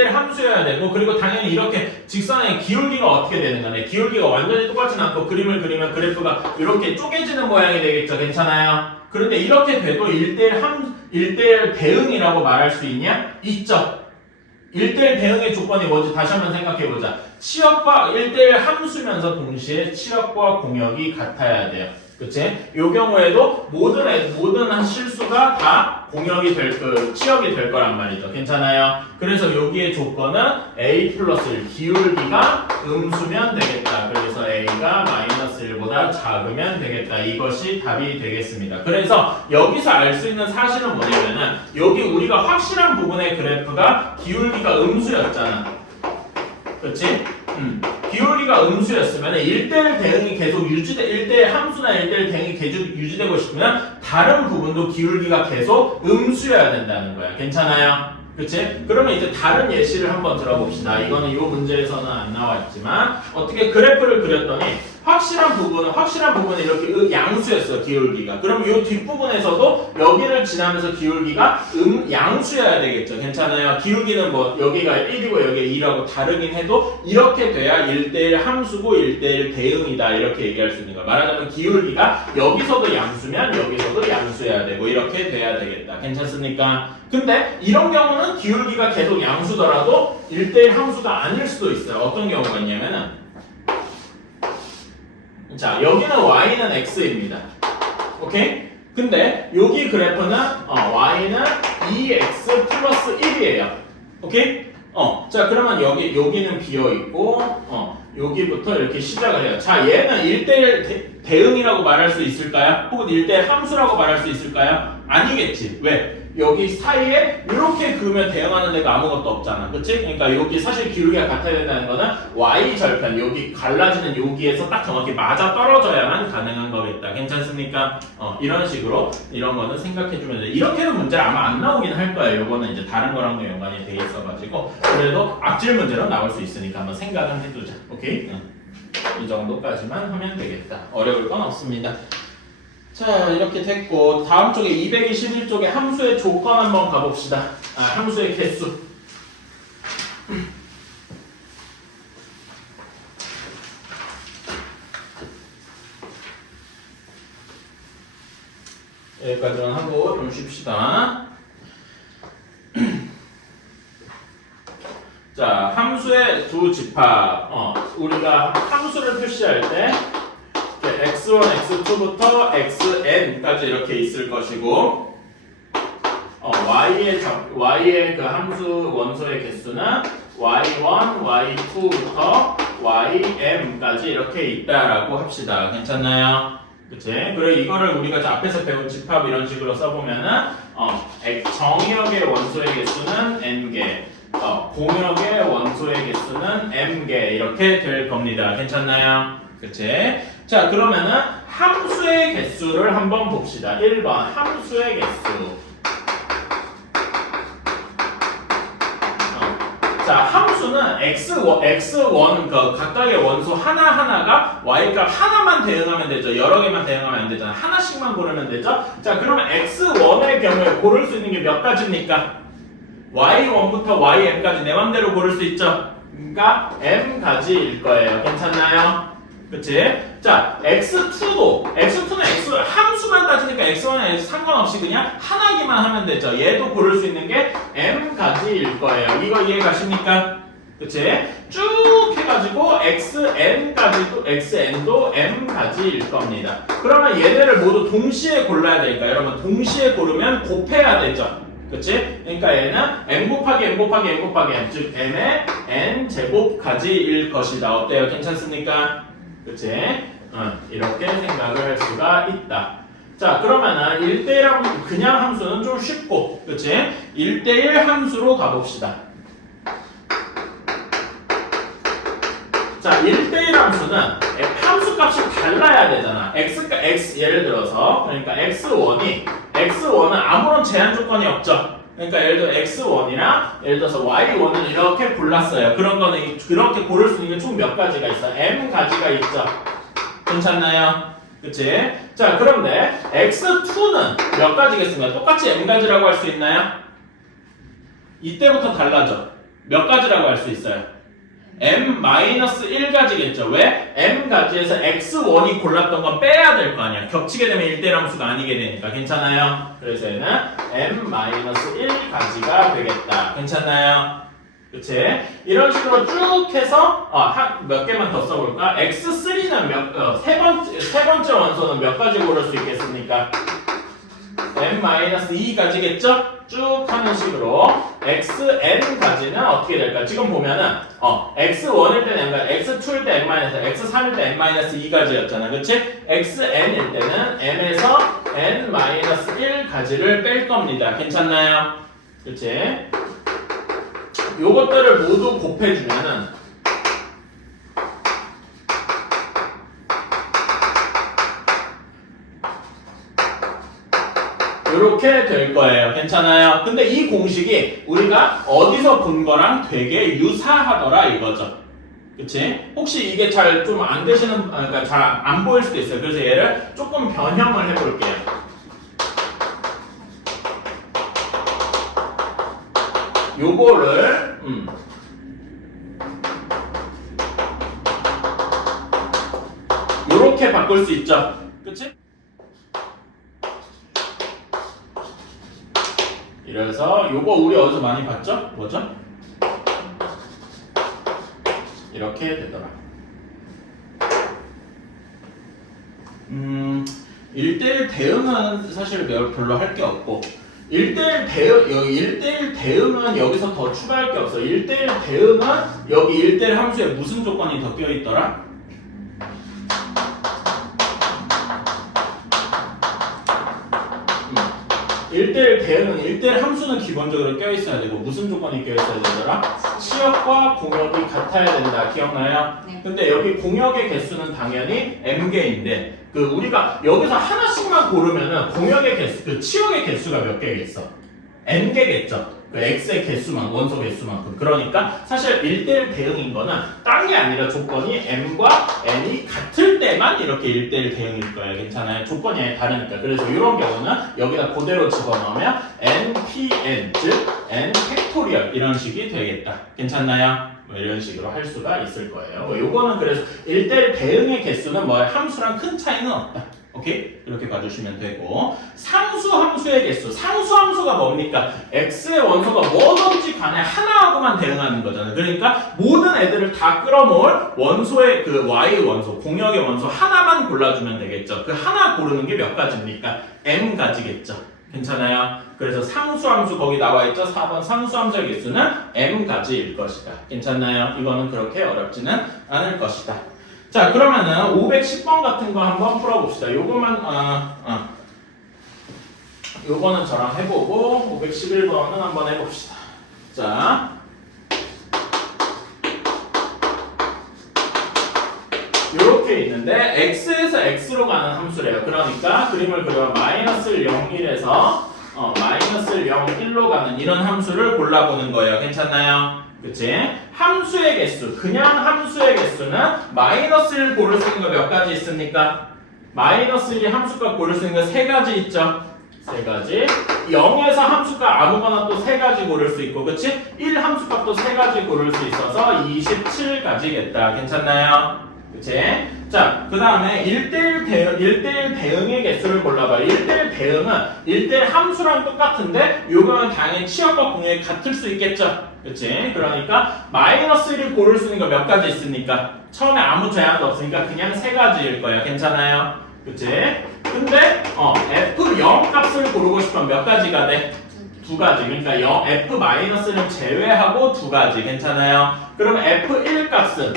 함수여야 되고, 그리고 당연히 이렇게 직선의 기울기가 어떻게 되는 거네. 기울기가 완전히 똑같진 않고 그림을 그리면 그래프가 이렇게 쪼개지는 모양이 되겠죠. 괜찮아요? 그런데 이렇게 돼도 1대1 대응이라고 말할 수 있냐? 있죠. 1대1 대응의 조건이 뭐지? 다시 한번 생각해보자. 치역과 1대1 함수면서 동시에 치역과 공역이 같아야 돼요. 그치? 이 경우에도 모든 실수가 다 공역이 치역이 될 거란 말이죠. 괜찮아요? 그래서 여기의 조건은 a 플러스 1 기울기가 음수면 되겠다. 그래서 a가 마이너스 1보다 작으면 되겠다. 이것이 답이 되겠습니다. 그래서 여기서 알 수 있는 사실은 뭐냐면은 여기 우리가 확실한 부분의 그래프가 기울기가 음수였잖아. 그치? 기울기가 음수였으면 1대1 대응이 계속 1대1 함수나 1대1 대응이 계속 유지되고 싶으면 다른 부분도 기울기가 계속 음수여야 된다는 거야. 괜찮아요? 그치? 그러면 이제 다른 예시를 한번 들어봅시다. 이거는 이 문제에서는 안 나왔지만 어떻게 그래프를 그렸더니 확실한 부분은 이렇게 양수였어. 기울기가. 그럼 이 뒷부분에서도 여기를 지나면서 기울기가 양수여야 되겠죠. 괜찮아요? 기울기는 뭐 여기가 1이고 여기가 2라고 다르긴 해도 이렇게 돼야 1대1 함수고 1대1 대응이다. 이렇게 얘기할 수 있는 거야. 말하자면 기울기가 여기서도 양수면 여기서도 양수여야 되고 이렇게 돼야 되겠다. 괜찮습니까? 근데 이런 경우는 기울기가 계속 양수더라도 1대1 함수가 아닐 수도 있어요. 어떤 경우가 있냐면은 자, 여기는 y는 x입니다. 오케이? 근데 여기 그래프는 y는 2x 플러스 1이에요. 오케이? 자, 그러면 여기는 비어 있고 여기부터 이렇게 시작을 해요. 자, 얘는 1대1 대응이라고 말할 수 있을까요? 혹은 1대1 함수라고 말할 수 있을까요? 아니겠지. 왜? 여기 사이에 이렇게 그으면 대응하는 데가 아무것도 없잖아. 그치? 그러니까 여기 사실 기울기가 같아야 된다는 거는 y 절편 여기 갈라지는 여기에서 딱 정확히 맞아 떨어져야만 가능한 거겠다. 괜찮습니까? 이런 식으로 이런 거는 생각해주면 돼. 이렇게는 문제 아마 안 나오긴 할 거예요. 요거는 이제 다른 거랑도 연관이 돼 있어가지고 그래도 악질 문제로 나올 수 있으니까 한번 생각은 해두자. 오케이? 이 정도까지만 하면 되겠다. 어려울 건 없습니다. 자, 이렇게 됐고 다음 쪽에 221쪽에 함수의 조건 한번 가봅시다. 함수의 개수. 여기까지만 하고 좀 쉽시다. 자, 함수의 두 집합. 우리가 함수를 표시할 때 x1, x2부터 xn까지 이렇게 있을 것이고, y의 그 함수 원소의 개수는 y1, y2부터 ym까지 이렇게 있다라고 합시다. 괜찮나요? 그치? 그리고 이거를 우리가 앞에서 배운 집합 이런 식으로 써보면은, 정역의 원소의 개수는 n개, 공역의 원소의 개수는 m개 이렇게 될 겁니다. 괜찮나요? 그치? 자, 그러면은 함수의 개수를 한번 봅시다. 1번 함수의 개수. 자, 함수는 x1 그 각각의 원소 하나하나가 y값 하나만 대응하면 되죠. 여러 개만 대응하면 안 되잖아. 하나씩만 고르면 되죠. 자, 그러면 x1의 경우에 고를 수 있는 게 몇 가지입니까? y1부터 ym까지 내 맘대로 고를 수 있죠. 그러니까 m가지일 거예요. 괜찮나요? 그치? 자, x2는 함수만 따지니까 x1에 상관없이 그냥 하나기만 하면 되죠. 얘도 고를 수 있는 게 m가지일 거예요. 이거 이해가십니까? 그치? 쭉 해가지고 xn도 m가지일 겁니다. 그러면 얘네를 모두 동시에 골라야 되니까 여러분 동시에 고르면 곱해야 되죠. 그치? 그러니까 얘는 m 곱하기 m 곱하기 m 곱하기 m 즉 m의 n 제곱까지일 것이다. 어때요? 괜찮습니까? 그치? 이렇게 생각을 할 수가 있다. 자, 그러면은 1대1 함수, 그냥 함수는 좀 쉽고, 그치? 1대1 함수로 가봅시다. 자, 1대1 함수는 함수 값이 달라야 되잖아. 예를 들어서, 그러니까 x1은 아무런 제한 조건이 없죠. 그러니까 예를 들어 x1이랑 예를 들어서 y1을 이렇게 골랐어요. 그런 거는 그렇게 고를 수 있는 게 총 몇 가지가 있어? m 가지가 있죠. 괜찮나요? 그치? 자, 그런데 x2는 몇 가지겠습니까? 똑같이 m 가지라고 할 수 있나요? 이때부터 달라져. 몇 가지라고 할 수 있어요? m-1가지겠죠. 왜? m가지에서 x1이 골랐던 건 빼야 될 거 아니야. 겹치게 되면 1대1 함수가 아니게 되니까. 괜찮아요? 그래서 얘는 m-1가지가 되겠다. 괜찮나요? 그치? 이런 식으로 쭉 해서 몇 개만 더 써볼까? x3는 세 번째 원소는 몇 가지 고를 수 있겠습니까? m-2가지겠죠? 쭉 하는 식으로 xn까지는 어떻게 될까? 지금 보면은 x1일 때는 x2일 때 x3일 때 n-2가지였잖아. 그치? xn일 때는 m에서 n-1가지를 뺄 겁니다. 괜찮나요? 그치? 요것들을 모두 곱해주면은 이렇게 될 거예요. 괜찮아요? 근데 이 공식이 우리가 어디서 본 거랑 되게 유사하더라 이거죠. 그치? 혹시 이게 잘 좀 안 되시는, 그러니까 잘 안 보일 수도 있어요. 그래서 얘를 조금 변형을 해볼게요. 요거를 요렇게 바꿀 수 있죠. 그치? 이래서 요거 우리 어디서 많이 봤죠? 뭐죠? 이렇게 되더라. 1대1 대응은 사실 별로 할 게 없고 1대1 대응은 여기서 더 추가할 게 없어. 1대1 대응은 여기 1대1 함수에 무슨 조건이 더 껴있더라? 1대1 대응은 1대1 함수는 기본적으로 껴있어야 되고 무슨 조건이 껴있어야 되더라? 치역과 공역이 같아야 된다. 기억나요? 네. 근데 여기 공역의 개수는 당연히 m개인데 그 우리가 여기서 하나씩만 고르면은 공역의 개수, 그 치역의 개수가 몇 개겠어? n개겠죠. 그 x의 개수만, 원소 개수만큼. 그러니까 사실 1대1 대응인 거는 딴 게 아니라 조건이 m과 n이 같을 때만 이렇게 1대1 대응일 거예요. 괜찮아요? 조건이 아예 다르니까. 그래서 이런 경우는 여기다 그대로 집어넣으면 npn, 즉 n 팩토리얼 이런 식이 되겠다. 괜찮나요? 뭐 이런 식으로 할 수가 있을 거예요. 요거는 그래서 1대1 대응의 개수는 뭐 함수랑 큰 차이는 없다. 오케이? 이렇게 봐주시면 되고 상수 함수의 개수 상수 함수가 뭡니까? x의 원소가 뭐든지 간에 하나하고만 대응하는 거잖아요. 그러니까 모든 애들을 다 끌어모을 원소의 그 y 원소 공역의 원소 하나만 골라주면 되겠죠. 그 하나 고르는 게 몇 가지입니까? m 가지겠죠. 괜찮아요? 그래서 상수 함수 거기 나와 있죠. 4번 상수 함수의 개수는 m 가지일 것이다. 괜찮나요? 이거는 그렇게 어렵지는 않을 것이다. 자, 그러면은 510번 같은 거 한번 풀어봅시다. 요거만 요거는 저랑 해보고 511번은 한번 해봅시다. 자, 요렇게 있는데 x에서 x로 가는 함수래요. 그러니까 그림을 그려면 마이너스 0,1에서 마이너스 0,1로 가는 이런 함수를 골라보는 거예요. 괜찮나요? 그치? 함수의 개수, 그냥 함수의 개수는 마이너스 1 고를 수 있는 거 몇 가지 있습니까? 마이너스 1이 함수값 고를 수 있는 거 3가지 있죠? 3가지. 0에서 함수값 아무거나 또 3가지 고를 수 있고, 그치? 1 함수값도 3가지 고를 수 있어서 27가지겠다. 괜찮나요? 그치? 자, 그 다음에 1대1 대응의 개수를 골라봐요. 1대1 대응은 1대1 함수랑 똑같은데 요거는 당연히 치역과 공역이 같을 수 있겠죠? 그치? 그러니까 마이너스 1을 고를 수 있는 거 몇 가지 있습니까? 처음에 아무 제한도 없으니까 그냥 3가지일 거예요. 괜찮아요? 그치? 근데 f0 값을 고르고 싶으면 몇 가지가 돼? 2가지. 그러니까 f-는 제외하고 2가지. 괜찮아요? 그럼 f1 값은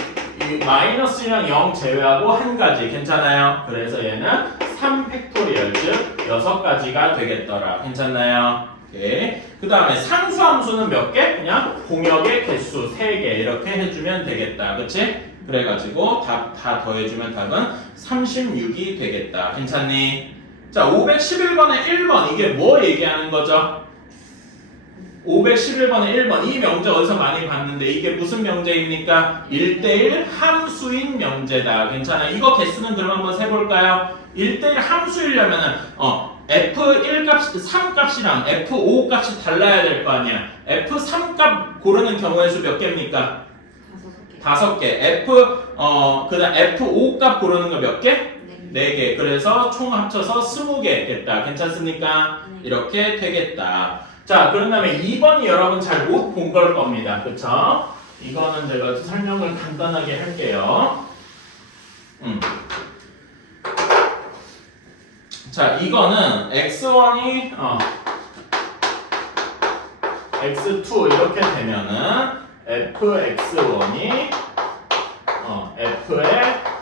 이 마이너스랑 0 제외하고 1가지. 괜찮아요? 그래서 얘는 3팩토리얼 즉 6가지가 되겠더라. 괜찮나요? 오케이. 그 다음에 상수함수는 몇 개? 그냥 공역의 개수 3개 이렇게 해주면 되겠다. 그치? 그래가지고 다 더해주면 답은 36이 되겠다. 괜찮니? 자, 511번에 1번 이게 뭐 얘기하는 거죠? 511번에 1번 이 명제 어디서 많이 봤는데 이게 무슨 명제입니까? 1대1 함수인 명제다. 괜찮아. 이거 개수는 그럼 한번 세볼까요? 1대1 함수이려면은 F1 값, 3 값이랑 F5 값이 달라야 될 거 아니야. F3 값 고르는 경우의 수 몇 개입니까? 5개. 그다음 F5 값 고르는 거 몇 개? 4개. 그래서 총 합쳐서 20개겠다. 괜찮습니까? 이렇게 되겠다. 자, 그런 다음에 2번이 여러분 잘 못 본 걸 겁니다. 그쵸? 이거는 제가 설명을 간단하게 할게요. 자, 이거는 x1이 x2 이렇게 되면은 fx1이 f의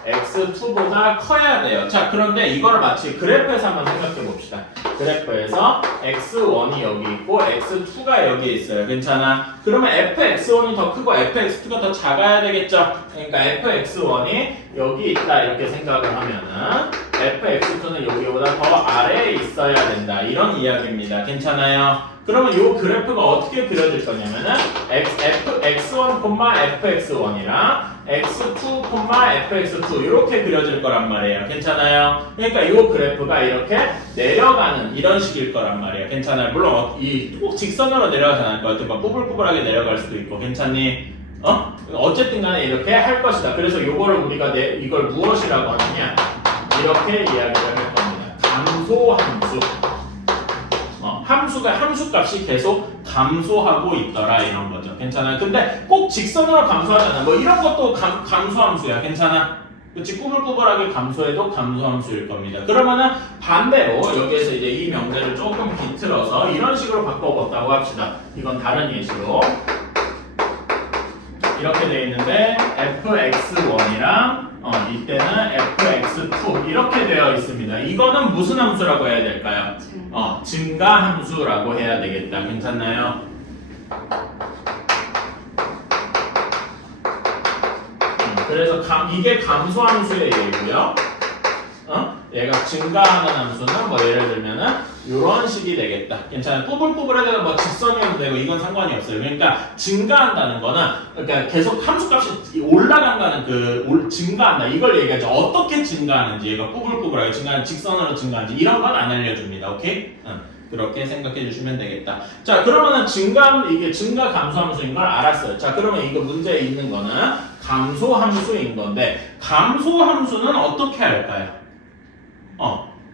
x2보다 커야 돼요. 자, 그런데 이거를 마치 그래프에서 한번 생각해 봅시다. 그래프에서 x1이 여기 있고 x2가 여기 있어요. 괜찮아? 그러면 fx1이 더 크고 fx2가 더 작아야 되겠죠? 그러니까 fx1이 여기 있다 이렇게 생각을 하면은 fx2는 여기보다 더 아래에 있어야 된다. 이런 이야기입니다. 괜찮아요? 그러면 이 그래프가 어떻게 그려질 거냐면은 fx1, fx1이랑 x2, fx2 이렇게 그려질 거란 말이에요. 괜찮아요? 그러니까 이 그래프가 이렇게 내려가는 이런 식일 거란 말이에요. 괜찮아요? 물론 꼭 직선으로 내려가지 않을 것 같아요. 막 꾸불꾸불하게 내려갈 수도 있고. 괜찮니? 어쨌든 간에 이렇게 할 것이다. 그래서 요거를 우리가 이걸 무엇이라고 하느냐? 이렇게 이야기를 할 겁니다. 감소함수. 함수값이 계속 감소하고 있더라 이런 거죠. 괜찮아요? 근데 꼭 직선으로 감소하잖아. 뭐 이런 것도 감소함수야. 괜찮아? 그치? 꾸불꾸불하게 감소해도 감소함수일 겁니다. 그러면은 반대로 여기에서 이제 이 명제를 조금 비틀어서 이런 식으로 바꿔봤다고 합시다. 이건 다른 예시로 이렇게 돼 있는데 fx1이랑 이때는 fx2 이렇게 되어 있습니다. 이거는 무슨 함수라고 해야 될까요? 증가 함수라고 해야 되겠다. 괜찮나요? 그래서 이게 감소 함수의 얘기고요. 얘가 증가하는 함수는 뭐 예를 들면은 이런 식이 되겠다. 괜찮아요. 뿌불뿌불해도 뭐 직선이어도 되고 이건 상관이 없어요. 그러니까 증가한다는 거는 그러니까 계속 함수값이 올라간다는 증가한다. 이걸 얘기하죠. 어떻게 증가하는지 얘가 뿌불뿌불하게 증가하는 직선으로 증가하는지 이런 건 안 알려줍니다. 오케이? 그렇게 생각해 주시면 되겠다. 자, 그러면은 이게 증가 감소 함수인 걸 알았어요. 자, 그러면 이거 문제에 있는 거는 감소 함수인 건데 감소 함수는 어떻게 할까요?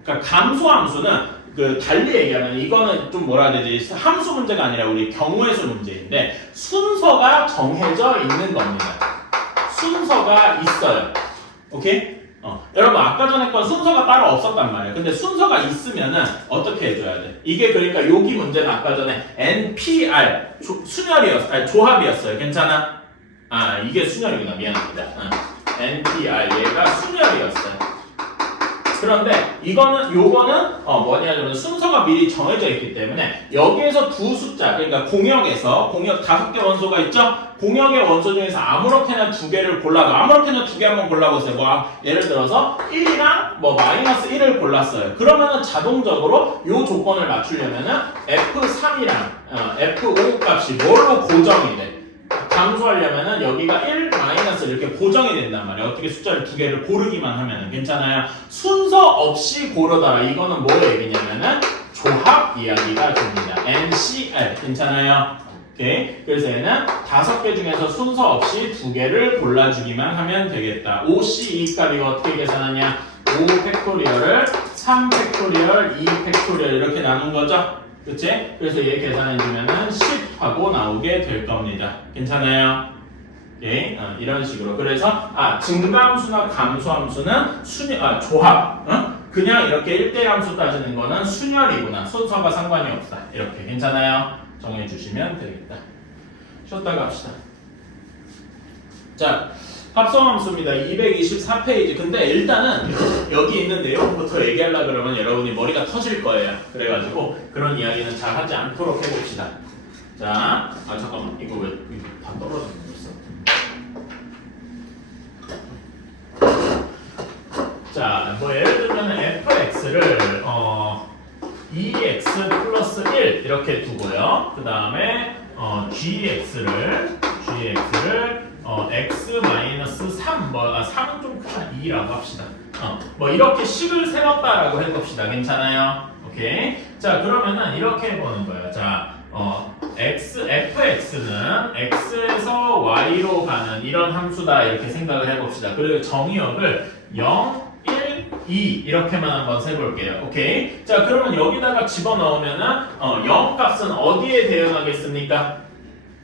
그러니까 감소 함수는 달리 얘기하면 이거는 좀 뭐라 해야 되지? 함수 문제가 아니라 우리 경우의 수 문제인데 순서가 정해져 있는 겁니다. 순서가 있어요. 오케이? 여러분 아까 전에 건 순서가 따로 없었단 말이에요. 근데 순서가 있으면은 어떻게 해줘야 돼? 이게 그러니까 여기 문제는 아까 전에 NPR 조합이었어요. 괜찮아? 이게 순열이구나. 미안합니다. NPR 얘가 순열이었어요. 그런데 요거는 뭐냐면 순서가 미리 정해져 있기 때문에 여기에서 두 숫자, 그러니까 공역 5개 원소가 있죠? 공역의 원소 중에서 아무렇게나 두 개를 골라도 아무렇게나 두 개 한번 골라보세요. 예를 들어서 1이랑 마이너스 1을 골랐어요. 그러면은 자동적으로 요 조건을 맞추려면은 F3이랑 F5 값이 뭘로 고정이 돼? 감소하려면은 여기가 1, 마이너스 이렇게 고정이 된단 말이에요. 어떻게 숫자를 두 개를 고르기만 하면은 괜찮아요. 순서 없이 고르더라. 이거는 뭐 얘기냐면은 조합 이야기가 됩니다. NCR 괜찮아요. 오케이. 그래서 얘는 5개 중에서 순서 없이 두 개를 골라주기만 하면 되겠다. OC2 값이 어떻게 계산하냐? 5 팩토리얼을 3 팩토리얼, 2 팩토리얼 이렇게 나눈 거죠? 그치? 그래서 얘 계산해주면은 10 하고 나오게 될 겁니다. 괜찮아요? 오케이? 이런 식으로. 그래서, 증가함수나 감소함수는 조합. 그냥 이렇게 1대1 함수 따지는 거는 순열이구나. 순서가 상관이 없다. 이렇게. 괜찮아요? 정해주시면 되겠다. 쉬었다가 합시다. 자, 합성함수입니다. 224페이지. 근데 일단은 여기 있는 내용부터 얘기하려고 그러면 여러분이 머리가 터질 거예요. 그래가지고 그런 이야기는 잘 하지 않도록 해봅시다. 자, 잠깐만. 이거 왜 다 떨어지는 거였어? 자, 예를 들면 fx를 2x 플러스 1 이렇게 두고요. 그 다음에 gx를 x 마이너스 3, 3은 좀 크다. 2라고 합시다. 이렇게 식을 세웠다라고 해봅시다. 괜찮아요? 오케이. 자, 그러면은 이렇게 해보는 거예요. 자, fx는 x에서 y로 가는 이런 함수다. 이렇게 생각을 해봅시다. 그리고 정의역을 0, 1, 2 이렇게만 한번 세볼게요. 오케이. 자, 그러면 여기다가 집어넣으면은 0 값은 어디에 대응하겠습니까?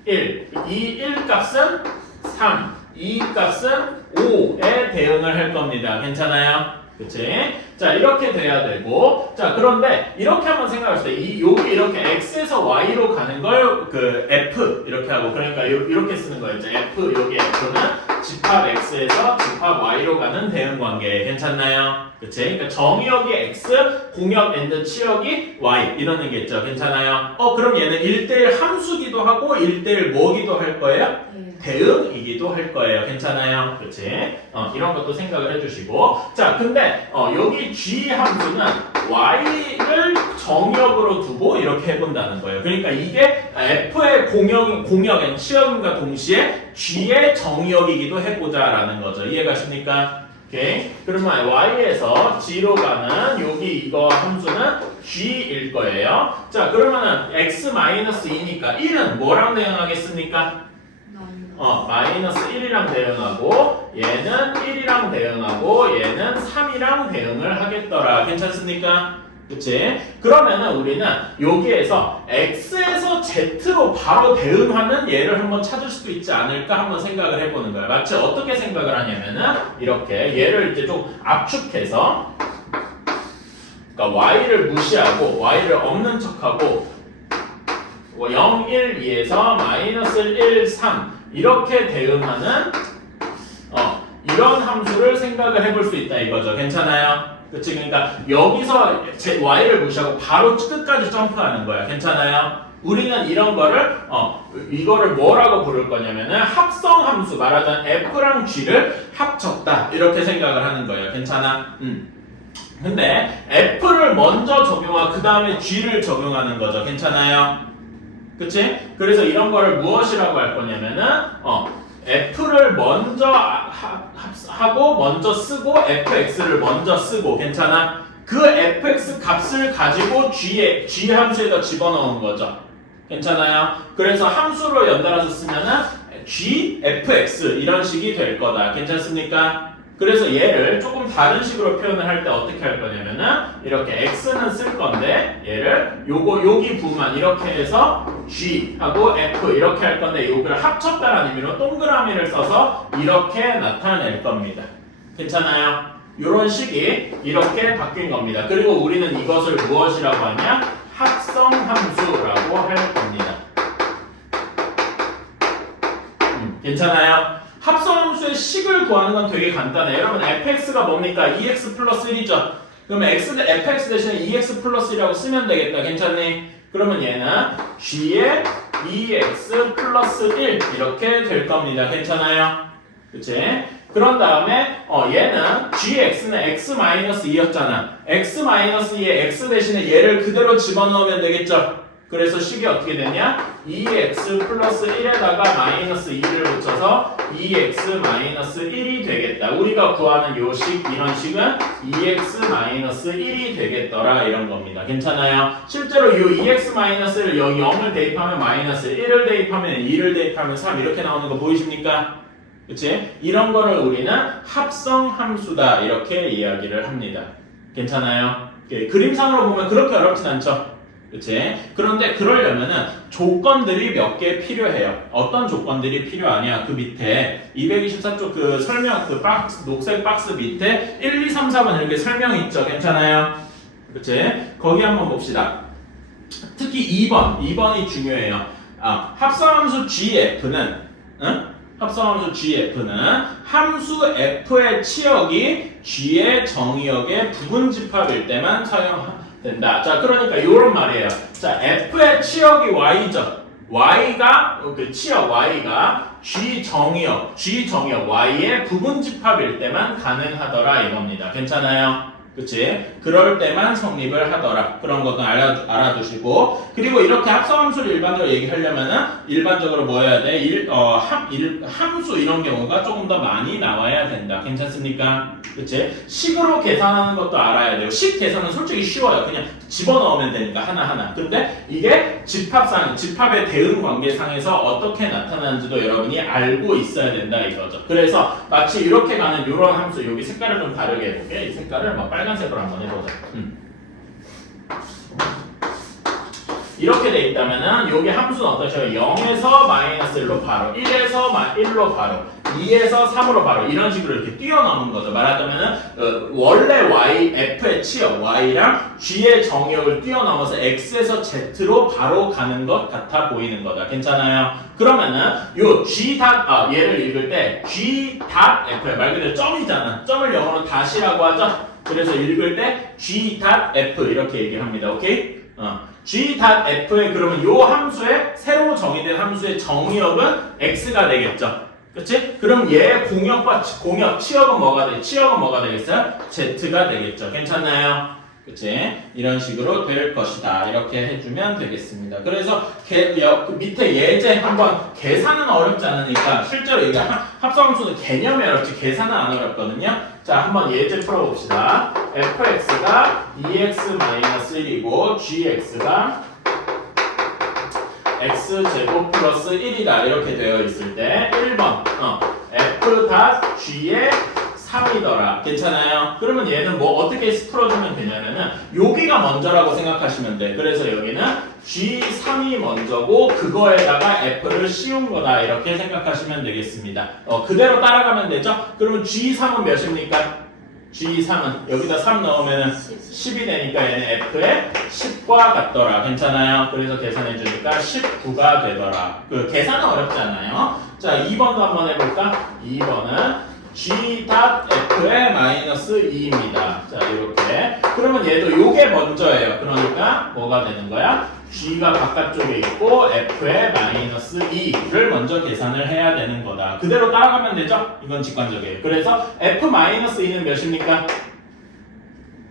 1. 이 1 값은 3. 2 값은 5에 대응을 할 겁니다. 괜찮아요? 그치? 자, 이렇게 돼야 되고, 자, 그런데 이렇게 한번 생각했을 때, 여기 이렇게 x에서 y로 가는 걸 f 이렇게 하고, 그러니까 이렇게 쓰는 거예요. f 여기 f는 집합 x에서 집합 y로 가는 대응 관계. 괜찮나요? 그치? 그러니까 정의역이 x, 공역 and 치역이 y 이러는 게 있죠. 괜찮아요? 그럼 얘는 1대1 함수기도 하고 1대1 뭐기도 할 거예요? 대응이기도 할 거예요. 괜찮아요? 그치? 이런 것도 생각을 해주시고. 자, 근데 여기 g 함수는 y를 정역으로 두고 이렇게 해본다는 거예요. 그러니까 이게 f의 공역엔 치역임과 동시에 g의 정역이기도 해보자라는 거죠. 이해가십니까? 오케이. 그러면 y에서 g로 가는 여기 이거 함수는 g일 거예요. 자, 그러면은 x-2니까 1은 뭐랑 대응하겠습니까? 마이너스 1이랑 대응하고 얘는 1이랑 대응하고 얘는 3이랑 대응을 하겠더라. 괜찮습니까? 그치? 그러면은 우리는 여기에서 x에서 z로 바로 대응하는 얘를 한번 찾을 수도 있지 않을까 한번 생각을 해보는 거야. 마치 어떻게 생각을 하냐면은 이렇게 얘를 이제 좀 압축해서 그러니까 y를 무시하고 y를 없는 척하고 0, 1, 2에서 마이너스 1, 3 이렇게 대응하는 이런 함수를 생각을 해볼 수 있다 이거죠. 괜찮아요? 그치? 그러니까 여기서 y를 무시하고 바로 끝까지 점프하는 거야. 괜찮아요? 우리는 이런 거를 이거를 뭐라고 부를 거냐면은 합성함수, 말하자면 f랑 g를 합쳤다 이렇게 생각을 하는 거예요. 괜찮아? 근데 f를 먼저 적용하고 그 다음에 g를 적용하는 거죠. 괜찮아요? 그치? 그래서 이런 거를 무엇이라고 할 거냐면은 f를 먼저 하고 먼저 쓰고 fx를 먼저 쓰고, 괜찮아? 그 fx 값을 가지고 g 함수에다 집어넣은 거죠. 괜찮아요? 그래서 함수로 연달아서 쓰면은 g, fx 이런 식이 될 거다. 괜찮습니까? 그래서 얘를 조금 다른 식으로 표현을 할 때 어떻게 할 거냐면은 이렇게 x는 쓸 건데 얘를 여기 부만 이렇게 해서 g 하고 f 이렇게 할 건데 요걸 합쳤다는 의미로 동그라미를 써서 이렇게 나타낼 겁니다. 괜찮아요? 요런 식이 이렇게 바뀐 겁니다. 그리고 우리는 이것을 무엇이라고 하냐? 합성함수라고 할 겁니다. 괜찮아요? 합성함수의 식을 구하는 건 되게 간단해요. 여러분 fx가 뭡니까? 2x 플러스 1이죠. 그러면 fx 대신에 2x 플러스 1이라고 쓰면 되겠다. 괜찮니? 그러면 얘는 g의 2x 플러스 1 이렇게 될 겁니다. 괜찮아요? 그치? 그런 다음에 얘는 gx는 x-2였잖아. x-2에 x 대신에 얘를 그대로 집어넣으면 되겠죠? 그래서 식이 어떻게 되냐? 2x 플러스 1에다가 마이너스 2를 붙여서 2x-1이 되겠다. 우리가 구하는 요 식, 이런 식은 2x-1이 되겠더라 이런 겁니다. 괜찮아요? 실제로 요 2x-를 여기 0을 대입하면 마이너스 1을 대입하면 2를 대입하면 3 이렇게 나오는 거 보이십니까? 그치? 이런 거를 우리는 합성함수다 이렇게 이야기를 합니다. 괜찮아요? 그림상으로 보면 그렇게 어렵진 않죠? 그치? 그런데 그러려면은 조건들이 몇 개 필요해요. 어떤 조건들이 필요하냐? 그 밑에 224쪽 그 설명 그 박스 녹색 박스 밑에 1, 2, 3, 4번 이렇게 설명이 있죠. 괜찮아요? 그치? 거기 한번 봅시다. 특히 2번이 중요해요. 합성함수 gf는 합성함수 gf는 함수 f의 치역이 g의 정의역의 부분집합일 때만 사용된다. 자, 그러니까 이런 말이에요. 자, f의 치역이 y죠. y가 그 치역 y가 g 정의역 y의 부분집합일 때만 가능하더라 이겁니다. 괜찮아요? 그치? 그럴 때만 성립을 하더라. 그런 것도 알아두시고. 그리고 이렇게 합성함수를 일반적으로 얘기하려면은 일반적으로 뭐 해야 돼? 함수 이런 경우가 조금 더 많이 나와야 된다. 괜찮습니까? 그치? 식으로 계산하는 것도 알아야 돼요. 식 계산은 솔직히 쉬워요. 그냥 집어넣으면 되니까 하나하나. 근데 이게 집합의 대응 관계상에서 어떻게 나타나는지도 여러분이 알고 있어야 된다 이거죠. 그래서 마치 이렇게 가는 이런 함수, 여기 색깔을 좀 다르게 해볼게. 이 색깔을 막 빨간색으로 한번 해보자. 이렇게 돼 있다면은 여기 함수는 어떠셔요? 0에서 마이너스 1로 바로, 1에서 1로 바로, 2에서 3으로 바로 이런 식으로 이렇게 뛰어넘은 거죠. 말하자면은 원래 f의 치역 y랑 g의 정의역을 뛰어넘어서 x에서 z로 바로 가는 것 같아 보이는 거다. 괜찮아요? 그러면은 요 얘를 읽을 때 g.f 말 그대로 점이잖아. 점을 영어로 다시라고 하죠. 그래서 읽을 때 g.f 이렇게 얘기를 합니다. 오케이? g.f에 그러면 요 함수의 새로 정의된 함수의 정의역은 x가 되겠죠. 그치? 그럼 얘의 치역은 뭐가 되겠어요? z가 되겠죠. 괜찮나요? 그치? 이런 식으로 될 것이다. 이렇게 해주면 되겠습니다. 그래서 그 밑에 예제 한번 계산은 어렵지 않으니까 실제로 이게 합성함수는 개념이 어렵지 계산은 안 어렵거든요. 자, 한번 예제 풀어봅시다. fx가 2x-1이고 gx가 x제곱 플러스 1이다 이렇게 되어 있을 때 1번 f.g의 3이더라. 괜찮아요? 그러면 얘는 뭐 어떻게 풀어주면 되냐면은 여기가 먼저라고 생각하시면 돼. 그래서 여기는 g3이 먼저고 그거에다가 f를 씌운 거다 이렇게 생각하시면 되겠습니다. 그대로 따라가면 되죠? 그러면 g3은 몇입니까? G3은 여기다 3 넣으면 10이 되니까 얘는 F의 10과 같더라. 괜찮아요? 그래서 계산해 주니까 19가 되더라. 그 계산은 어렵지 않아요. 자, 2번도 한번 해볼까? 2번은 G.F의 마이너스 2입니다. 자, 이렇게. 그러면 얘도 요게 먼저예요. 그러니까 뭐가 되는 거야? G가 바깥쪽에 있고 F의 마이너스 2를 먼저 계산을 해야 되는 거다. 그대로 따라가면 되죠? 이건 직관적이에요. 그래서 F 마이너스 2는 몇입니까?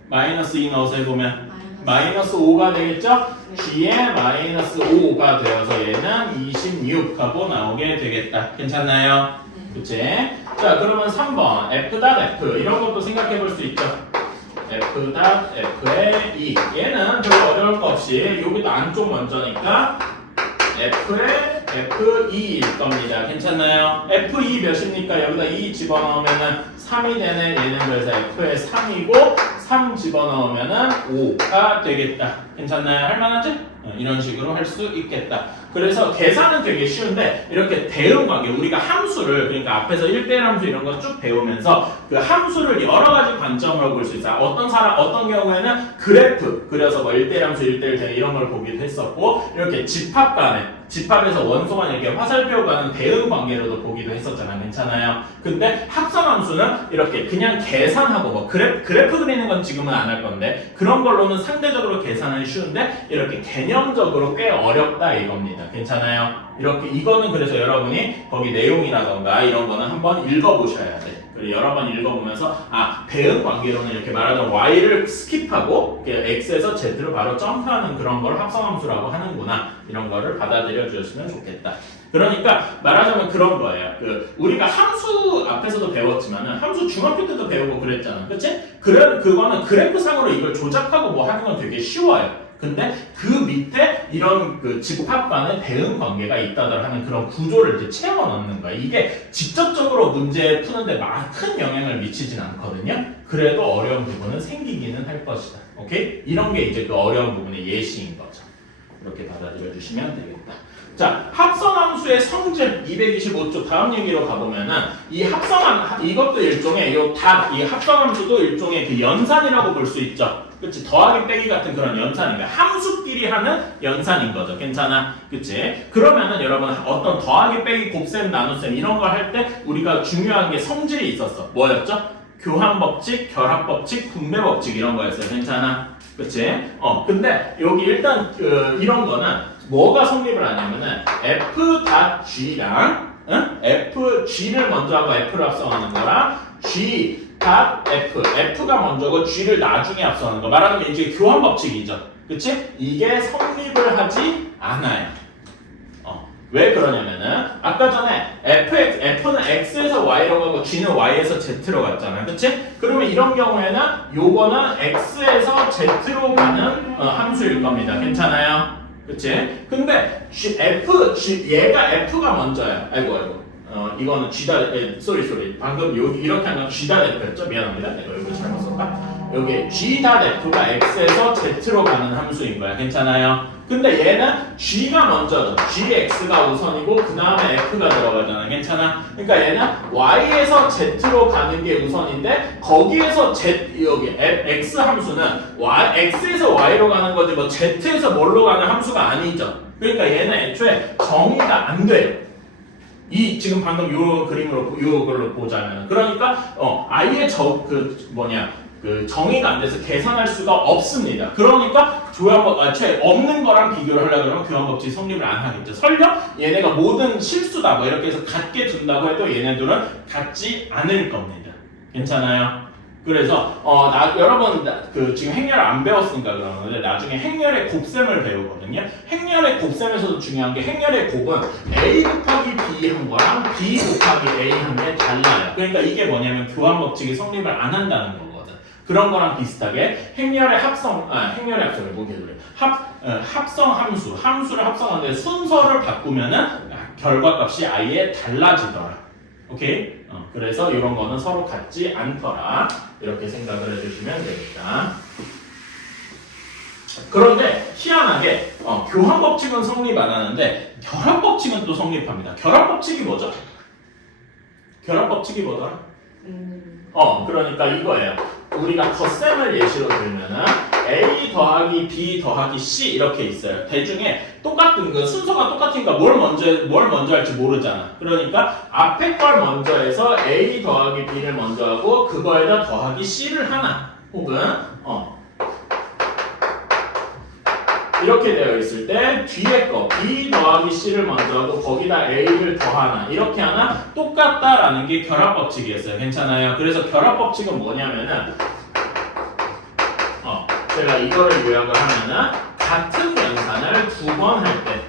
마이너스 2 넣어서 해보면 마이너스 5가 되겠죠? G의 마이너스 5가 되어서 얘는 26하고 나오게 되겠다. 괜찮나요? 그치? 자, 그러면 3번 F.F 이런 것도 생각해 볼 수 있죠? F.F의 2 얘는 별로 어려울 거 없이 여기도 안쪽 먼저니까 F의 F2일 겁니다. 괜찮나요? F2 몇입니까? 여기다 2 집어넣으면은 3이 되네. 얘는 그래서 F의 3이고 3 집어넣으면은 5가 되겠다. 괜찮나요? 할만하지? 이런 식으로 할 수 있겠다. 그래서 계산은 되게 쉬운데 이렇게 대응 관계 우리가 함수를 그러니까 앞에서 1대1 함수 이런 거 쭉 배우면서 그 함수를 여러 가지 관점으로 볼 수 있어요. 어떤 경우에는 그래프 그려서 뭐 1대1 함수 1대1 대응 이런 걸 보기도 했었고 이렇게 집합 간에 집합에서 원소 간에 이렇게 화살표 가는 대응 관계로도 보기도 했었잖아요. 괜찮아요? 근데 합성함수는 이렇게 그냥 계산하고 뭐 그래프 그리는 건 지금은 안 할 건데 그런 걸로는 상대적으로 계산은 쉬운데 이렇게 개념적으로 꽤 어렵다 이겁니다. 괜찮아요? 이렇게 이거는 그래서 여러분이 거기 내용이라던가 이런 거는 한번 읽어보셔야 돼. 그리고 여러 번 읽어보면서 대응 관계로는 이렇게 말하자면 y를 스킵하고 x에서 z로 바로 점프하는 그런 걸 합성함수라고 하는구나. 이런 거를 받아들여 주셨으면 좋겠다. 그러니까 말하자면 그런 거예요. 우리가 함수 앞에서도 배웠지만은 함수 중학교 때도 배우고 그랬잖아. 그치? 그거는 그래프상으로 이걸 조작하고 뭐 하는 건 되게 쉬워요. 근데 그 밑에 이런 집합 간의 대응 관계가 있다더라 하는 그런 구조를 이제 채워 넣는 거야. 이게 직접적으로 문제 푸는데 큰 영향을 미치진 않거든요. 그래도 어려운 부분은 생기기는 할 것이다. 오케이? 이런 게 이제 그 어려운 부분의 예시인 거죠. 이렇게 받아들여 주시면 되겠다. 자, 합성함수의 성질 225쪽 다음 얘기로 가보면은 이 이것도 일종의 이 합성함수도 일종의 그 연산이라고 볼 수 있죠. 그치? 더하기 빼기 같은 그런 연산인가 함수끼리 하는 연산인 거죠. 괜찮아? 그치? 그러면은 여러분 어떤 더하기 빼기 곱셈 나눗셈 이런 걸 할 때 우리가 중요한 게 성질이 있었어. 뭐였죠? 교환법칙, 결합법칙, 분배법칙 이런 거였어요. 괜찮아? 그치? 근데 여기 일단 이런 거는 뭐가 성립을 하냐면은 F.G랑 F.G를 먼저 하고 F를 합성하는 거랑 G.F F가 먼저고 G를 나중에 합성하는 거 말하자면 이제 교환법칙이죠. 그치? 이게 성립을 하지 않아요. 왜 그러냐면은 아까 전에 F는 X에서 Y로 가고 G는 Y에서 Z로 갔잖아. 그치? 그러면 이런 경우에는 요거는 X에서 Z로 가는 함수일 겁니다. 괜찮아요? 그치? 근데 얘가 F가 먼저야. 아이고. 이거는 쏘리. 방금 이렇게 하면 G.F였죠? 미안합니다. 내가 이걸 잘못 썼다. 여기 G.F가 X에서 Z로 가는 함수인 거야. 괜찮아요? 근데 얘는 G가 먼저죠. GX가 우선이고 그 다음에 F가 들어가잖아. 괜찮아? 그러니까 얘는 Y에서 Z로 가는 게 우선인데 거기에서 여기 X 함수는 X에서 Y로 가는 거지 뭐 Z에서 뭘로 가는 함수가 아니죠. 그러니까 얘는 애초에 정의가 안 돼요. 지금 방금 요 그림으로 요걸로 보자면 그러니까 아예 정의가 안 돼서 계산할 수가 없습니다. 그러니까 없는 거랑 비교를 하려고 그러면 교환법칙 성립을 안 하겠죠. 설령 얘네가 모든 실수다 뭐 이렇게 해서 같게 둔다고 해도 얘네들은 같지 않을 겁니다. 괜찮아요? 그래서 여러분 지금 행렬을 안 배웠으니까 그러는 건데 나중에 행렬의 곱셈을 배우거든요. 행렬의 곱셈에서도 중요한 게 행렬의 곱은 A 곱하기 B 한 거랑 B 곱하기 A 한 게 달라요. 그러니까 이게 뭐냐면 교환법칙이 성립을 안 한다는 거거든. 그런 거랑 비슷하게 행렬의 합성을 함수를 합성하는데 순서를 바꾸면은 결과값이 아예 달라지더라. 오케이? 그래서 이런 거는 서로 같지 않더라. 이렇게 생각을 해주시면 되겠다. 그런데 희한하게 교환법칙은 성립 안 하는데 결합법칙은 또 성립합니다. 결합법칙이 뭐죠? 결합법칙이 뭐더라? 그러니까 이거예요. 우리가 덧셈을 예시로 들면은 A 더하기 B 더하기 C 이렇게 있어요. 대중에 똑같은 그 순서가 똑같으니까 뭘 먼저 할지 모르잖아. 그러니까 앞에 걸 먼저 해서 A 더하기 B를 먼저 하고 그거에다 더하기 C를 하나 혹은 이렇게 되어 있을 때 뒤에 거 B 더하기 C를 먼저 하고 거기다 A를 더하나 이렇게 하나 똑같다라는 게 결합법칙이었어요. 괜찮아요? 그래서 결합법칙은 뭐냐면은 제가 이거를 요약을 하면은 같은 연산을 두 번 할 때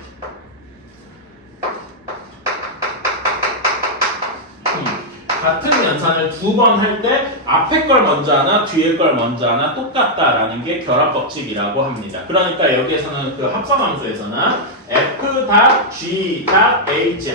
같은 연산을 두 번 할 때 앞에 걸 먼저 하나 뒤에 걸 먼저 하나 똑같다라는 게 결합법칙이라고 합니다. 그러니까 여기에서는 그 합성함수에서는 f.g.h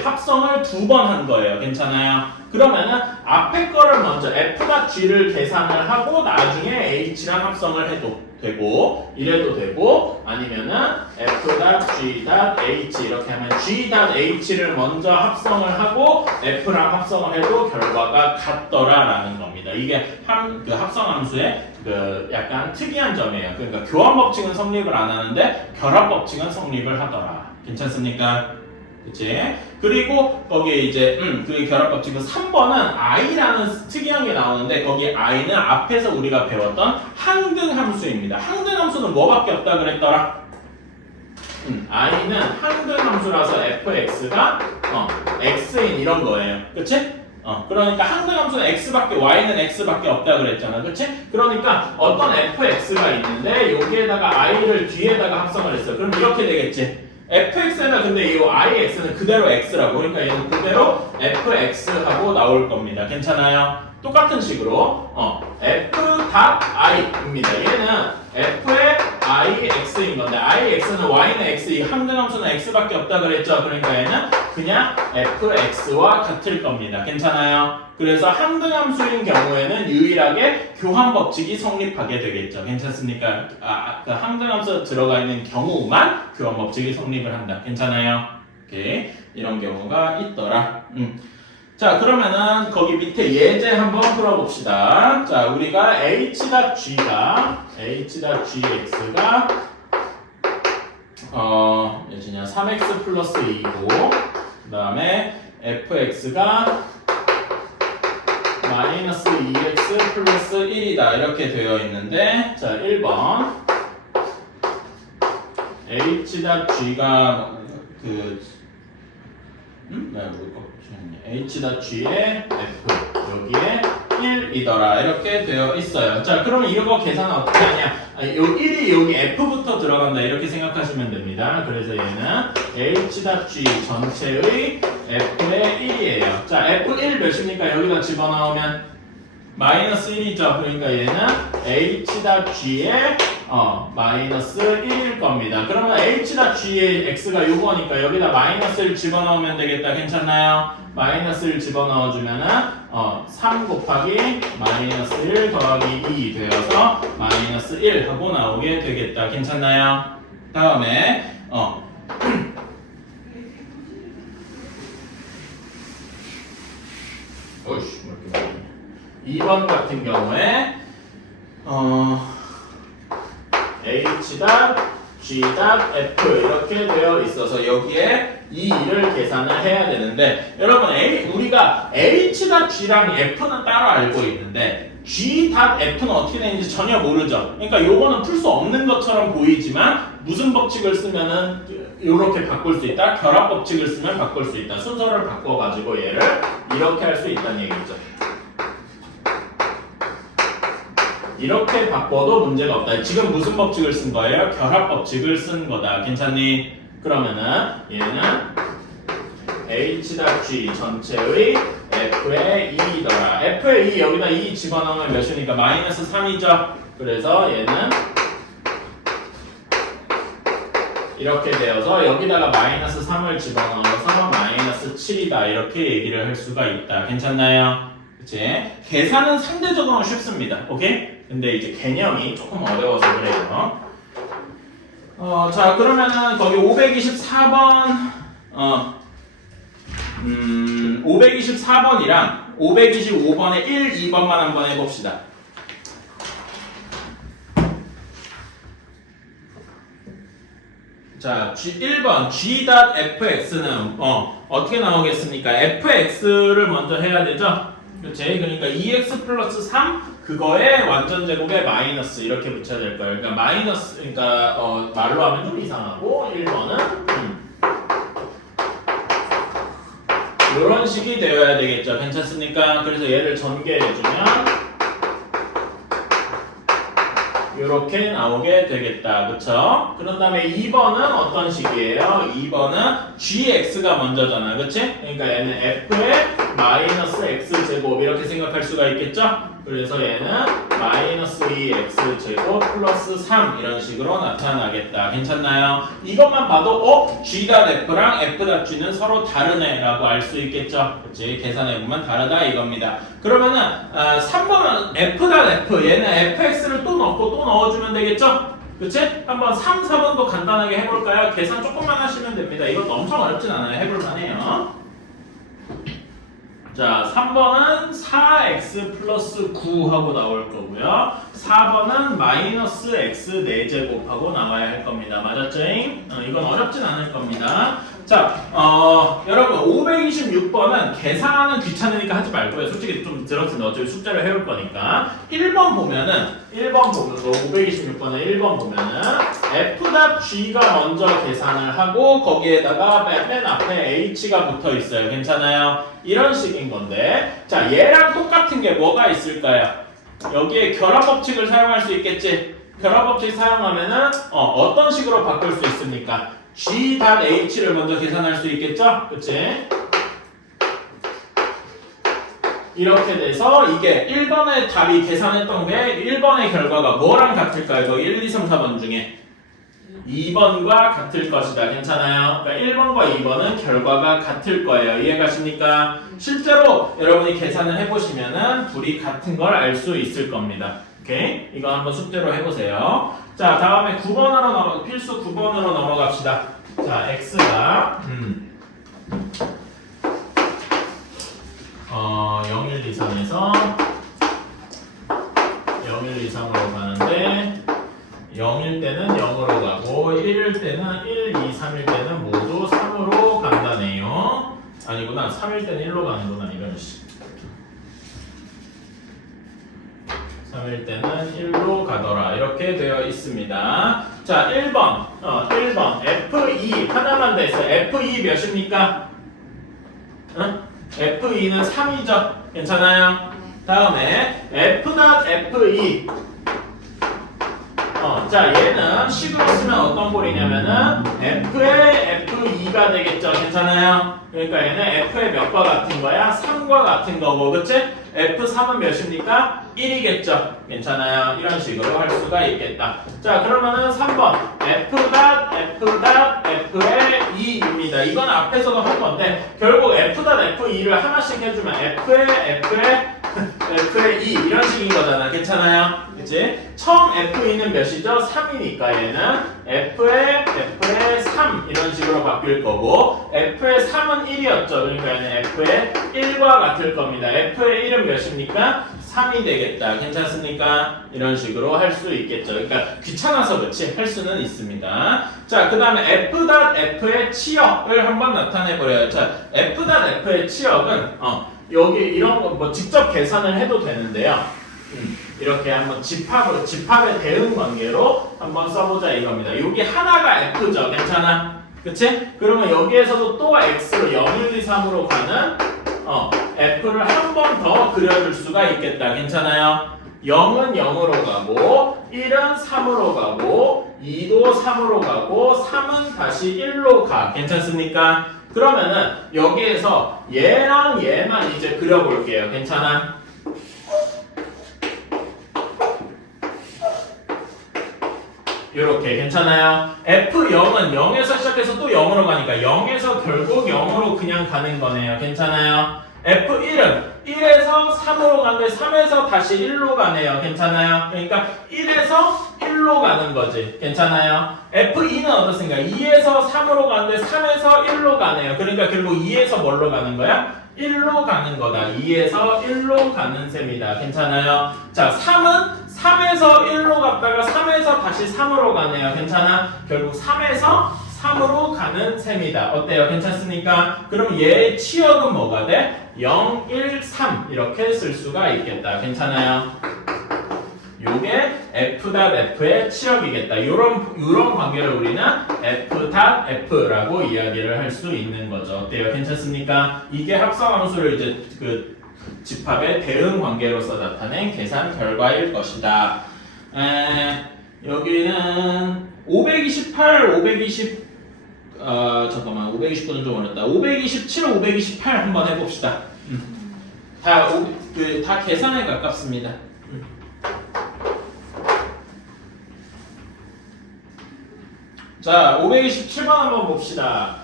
합성을 두 번 한 거예요. 괜찮아요? 그러면은 앞에 거를 먼저 f.g를 계산을 하고 나중에 h랑 합성을 해도 되고 이래도 되고 아니면은 f.g.h 이렇게 하면 g.h를 먼저 합성을 하고 f랑 합성을 해도 결과가 같더라라는 겁니다. 이게 그 합성함수의 그 약간 특이한 점이에요. 그러니까 교환법칙은 성립을 안 하는데 결합법칙은 성립을 하더라. 괜찮습니까? 그치? 그리고 거기에 이제 그 결합법칙은 3번은 i라는 특이한 게 나오는데 거기 i는 앞에서 우리가 배웠던 항등함수입니다. 항등함수는 뭐밖에 없다 그랬더라? i는 항등함수라서 fx가 x인 이런 거예요. 그치? 그러니까 항등함수는 x밖에 y는 x밖에 없다 그랬잖아. 그치? 그러니까 어떤 fx가 있는데 여기에다가 i를 뒤에다가 합성을 했어요. 그럼 이렇게 되겠지? fx는 근데 이 ix는 그대로 x라고 그러니까 얘는 그대로 fx하고 나올 겁니다. 괜찮아요? 똑같은 식으로 f.i입니다. 얘는 f의 ix인 건데 ix는 y는 x, 이 항등함수는 x밖에 없다 그랬죠. 그러니까 얘는 그냥 fx와 같을 겁니다. 괜찮아요? 그래서 항등함수인 경우에는 유일하게 교환법칙이 성립하게 되겠죠. 괜찮습니까? 그 항등함수 들어가 있는 경우만 교환법칙이 성립을 한다. 괜찮아요? 오케이. 이런 경우가 있더라. 자, 그러면은 거기 밑에 예제 한번 풀어봅시다. 자, 우리가 h.gx가 몇이냐 3x 플러스 2고 그 다음에 fx가 마이너스 2x 플러스 1이다 이렇게 되어 있는데 자 1번 h.g가 h.g의 f 여기에 1이더라 이렇게 되어 있어요. 자 그러면 이거 계산은 어떻게 하냐? 요 1이 여기 f부터 들어간다 이렇게 생각하시면 됩니다. 그래서 얘는 h.g 전체의 f의 1이에요. 자 f1 몇입니까? 여기다 집어넣으면 마이너스 1이죠. 그러니까 얘는 h.g의 마이너스 1일 겁니다. 그러면 h.g의 x가 요거니까 여기다 마이너스를 집어넣으면 되겠다. 괜찮나요? 마이너스를 집어넣어주면은 3 곱하기 마이너스 1 더하기 2 되어서 마이너스 1 하고 나오게 되겠다. 괜찮나요? 다음에 어이씨 2번 같은 경우에 h.g.f 이렇게 되어 있어서 여기에 이 일을 계산을 해야 되는데 여러분 우리가 h.g랑 f는 따로 알고 있는데 g.f는 어떻게 되는지 전혀 모르죠. 그러니까 요거는 풀 수 없는 것처럼 보이지만 무슨 법칙을 쓰면은 이렇게 바꿀 수 있다. 결합법칙을 쓰면 바꿀 수 있다. 순서를 바꿔가지고 얘를 이렇게 할 수 있다는 얘기죠. 이렇게 바꿔도 문제가 없다. 지금 무슨 법칙을 쓴 거예요? 결합법칙을 쓴 거다. 괜찮니? 그러면은 얘는 h.g 전체의 f의 2더라. f의 2 여기다 2 집어넣으면 몇이니까 마이너스 3이죠. 그래서 얘는 이렇게 되어서 여기다가 마이너스 3을 집어넣어서 마이너스 7이다. 이렇게 얘기를 할 수가 있다. 괜찮나요? 그치? 계산은 상대적으로 쉽습니다. 오케이? 근데 이제 개념이 조금 어려워서 그래요. 자, 그러면은 거기 524번, 524번이랑 525번의 1, 2번만 한번 해봅시다. 자, 1번 g.fx는 어떻게 나오겠습니까? fx를 먼저 해야 되죠? 그치? 그러니까 2x 플러스 3 그거에 완전 제곱에 마이너스 이렇게 붙여야 될 거예요. 그러니까 마이너스 그러니까 말로 하면 좀 이상하고 1번은 이런 식이 되어야 되겠죠. 괜찮습니까? 그래서 얘를 전개해주면 이렇게 나오게 되겠다. 그쵸? 그런 다음에 2번은 어떤 식이에요? 2번은 gx가 먼저잖아. 그치? 그러니까 얘는 f의 마이너스 x제곱 이렇게 생각할 수가 있겠죠? 그래서 얘는 마이너스 2x제곱 플러스 3 이런 식으로 나타나겠다. 괜찮나요? 이것만 봐도 g.f랑 f.g는 서로 다르네 라고 알 수 있겠죠? 그치? 계산해보면 다르다 이겁니다. 그러면은 3번은 f.f 얘는 fx를 또 넣고 또 넣어주면 되겠죠? 그치? 한번 3, 4번도 간단하게 해볼까요? 계산 조금만 하시면 됩니다. 이것도 엄청 어렵진 않아요. 해볼만해요. 자, 3번은 4x 플러스 9 하고 나올 거고요. 4번은 마이너스 x 4제곱 하고 나와야 할 겁니다. 맞았죠? 이건 어렵진 않을 겁니다. 자, 여러분 526번은 계산은 귀찮으니까 하지 말고요. 솔직히 좀 들었는데 어차피 숙제를 해올 거니까 1번 보면은 526번에 1번 보면은 f.g가 먼저 계산을 하고 거기에다가 맨 앞에 h가 붙어 있어요. 괜찮아요? 이런 식인 건데 자, 얘랑 똑같은 게 뭐가 있을까요? 여기에 결합 법칙을 사용할 수 있겠지? 결합 법칙 사용하면은 어떤 식으로 바꿀 수 있습니까? g.h를 먼저 계산할 수 있겠죠? 그치? 이렇게 돼서 이게 1번의 답이 계산했던 게 1번의 결과가 뭐랑 같을까요? 이거 1, 2, 3, 4번 중에 2번과 같을 것이다. 괜찮아요? 그러니까 1번과 2번은 결과가 같을 거예요. 이해가십니까? 실제로 여러분이 계산을 해보시면은 둘이 같은 걸 알 수 있을 겁니다. 오케이? 이거 한번 숙제로 해보세요. 자, 다음에 9번으로 필수 9번으로 넘어갑시다. 자, x가 0, 1, 2, 3에서 0, 1, 2, 3으로 가는데 0일 때는 0으로 가고 1일 때는 1, 2, 3일 때는 모두 3으로 간다네요. 아니구나. 3일 때는 1로 가는구나. 이런 식. 3일 때는 1로 가더라. 이렇게 되어 있습니다. 자, 1번. 1번. F2 하나만 더 있어요. F2 몇입니까? 응? F2는 3이죠. 괜찮아요? 다음에 F.F2 자, 얘는 식으로 쓰면 어떤 꼴이냐면은 F의 F2가 되겠죠. 괜찮아요? 그러니까 얘는 F의 몇과 같은 거야? 3과 같은 거고, 그치? F3은 몇입니까? 1이겠죠. 괜찮아요? 이런 식으로 할 수가 있겠다. 자, 그러면은 3번 F.F의 2입니다. 이건 앞에서도 한 건데 결국 F.F2를 하나씩 해주면 F의 2 이런 식인 거잖아. 괜찮아요? 그치? 처음 F2는 몇이죠? 3이니까 얘는 F의 3 이런 식으로 바뀔 거고 F의 3은 1이었죠. 그러니까 얘는 F의 1과 같을 겁니다. F의 1은 몇입니까? 3이 되겠다. 괜찮습니까? 이런 식으로 할 수 있겠죠. 그러니까 귀찮아서 그렇지 할 수는 있습니다. 자, 그 다음에 F.F의 치역을 한번 나타내 버려요. 자, F.F의 치역은 여기 이런 거 뭐 직접 계산을 해도 되는데요. 이렇게 한번 집합의 대응 관계로 한번 써보자 이겁니다. 여기 하나가 F죠. 괜찮아? 그치? 그러면 여기에서도 또 X로 0, 1, 2, 3으로 가는 F를 한 번 더 그려줄 수가 있겠다. 괜찮아요? 0은 0으로 가고 1은 3으로 가고 2도 3으로 가고 3은 다시 1로 가. 괜찮습니까? 그러면은 여기에서 얘랑 얘만 이제 그려볼게요. 괜찮아? 이렇게 괜찮아요? F0은 0에서 시작해서 또 0으로 가니까 0에서 결국 0으로 그냥 가는 거네요. 괜찮아요? F1은 1에서 3으로 가는데 3에서 다시 1로 가네요. 괜찮아요? 그러니까 1에서 1로 가는 거지. 괜찮아요? F2는 어떻습니까? 2에서 3으로 가는데 3에서 1로 가네요. 그러니까 결국 2에서 뭘로 가는 거야? 1로 가는 거다. 2에서 1로 가는 셈이다. 괜찮아요? 자, 3은 3에서 1로 갔다가 3에서 다시 3으로 가네요. 괜찮아? 결국 3에서 3으로 가는 셈이다. 어때요? 괜찮습니까? 그럼 얘의 치역은 뭐가 돼? 0, 1, 3 이렇게 쓸 수가 있겠다. 괜찮아요? 요게 f.f의 치역이겠다. 요런 관계를 우리는 f.f라고 이야기를 할 수 있는 거죠. 어때요? 괜찮습니까? 이게 합성함수를 이제 그 집합의 대응 관계로서 나타낸 계산 결과일 것이다. 여기는 528, 529는 좀 어렵다. 527, 528 한번 해봅시다. 다 계산에 가깝습니다. 자, 527번 한번 봅시다.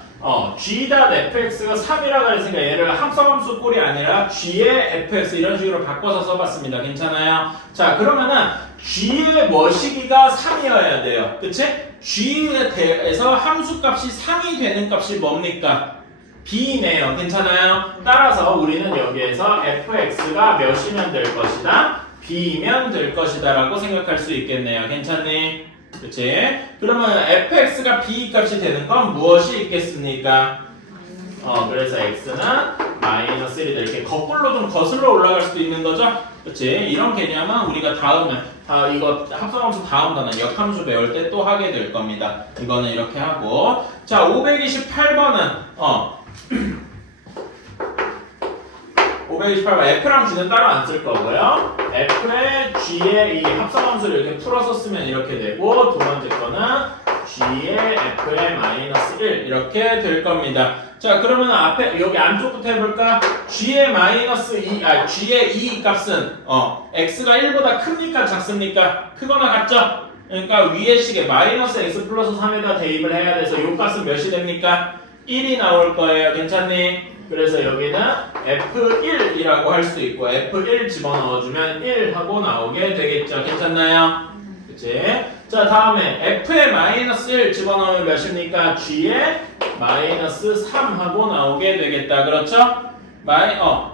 g.fx가 3이라고 했으니까 얘를 합성함수 꼴이 아니라 g의 fx 이런 식으로 바꿔서 써봤습니다. 괜찮아요? 자, 그러면은 g의 머시기가 3이어야 돼요. 그치? g에서 함수값이 3이 되는 값이 뭡니까? b네요. 괜찮아요? 따라서 우리는 여기에서 fx가 몇이면 될 것이다? b면 될 것이다 라고 생각할 수 있겠네요. 괜찮니? 그치? 그러면 fx가 b 값이 되는 건 무엇이 있겠습니까? 그래서 x는 마이너스 1이다. 이렇게 거꾸로 좀 거슬러 올라갈 수도 있는 거죠? 그치? 이런 개념은 우리가 이거 합성함수 다음 단원 역함수 배울 때 또 하게 될 겁니다. 이거는 이렇게 하고. 자, 528번은 528번 f랑 g는 따로 안 쓸 거고요. f의 g의 이 합성함수를 이렇게 풀어서 쓰면 이렇게 되고, 두 번째 거는 g의 f의 마이너스 1 이렇게 될 겁니다. 자, 그러면 앞에 여기 안쪽부터 해볼까? g의 마이너스 2, g의 2 값은 x가 1보다 크니까 작습니까? 크거나 같죠? 그러니까 위의 식에 마이너스 x 플러스 3에다 대입을 해야 돼서 이 값은 몇이 됩니까? 1이 나올 거예요. 괜찮니? 그래서 여기는 F1이라고 할 수 있고 F1 집어넣어주면 1 하고 나오게 되겠죠. 괜찮나요? 그치? 자, 다음에 F의 마이너스 1 집어넣으면 몇입니까? G의 마이너스 3 하고 나오게 되겠다. 그렇죠?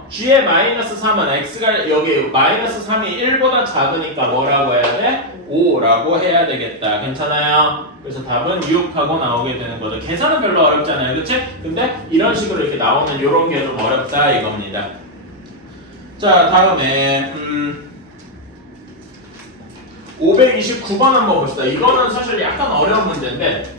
G의 마이너스 3은 X가 여기 마이너스 3이 1보다 작으니까 뭐라고 해야 돼? 5라고 해야 되겠다. 괜찮아요? 그래서 답은 6하고 나오게 되는 거죠. 계산은 별로 어렵지 않아요. 그치? 근데 이런 식으로 이렇게 나오는 요런 게 좀 어렵다 이겁니다. 자, 다음에 529번 한번 봅시다. 이거는 사실 약간 어려운 문제인데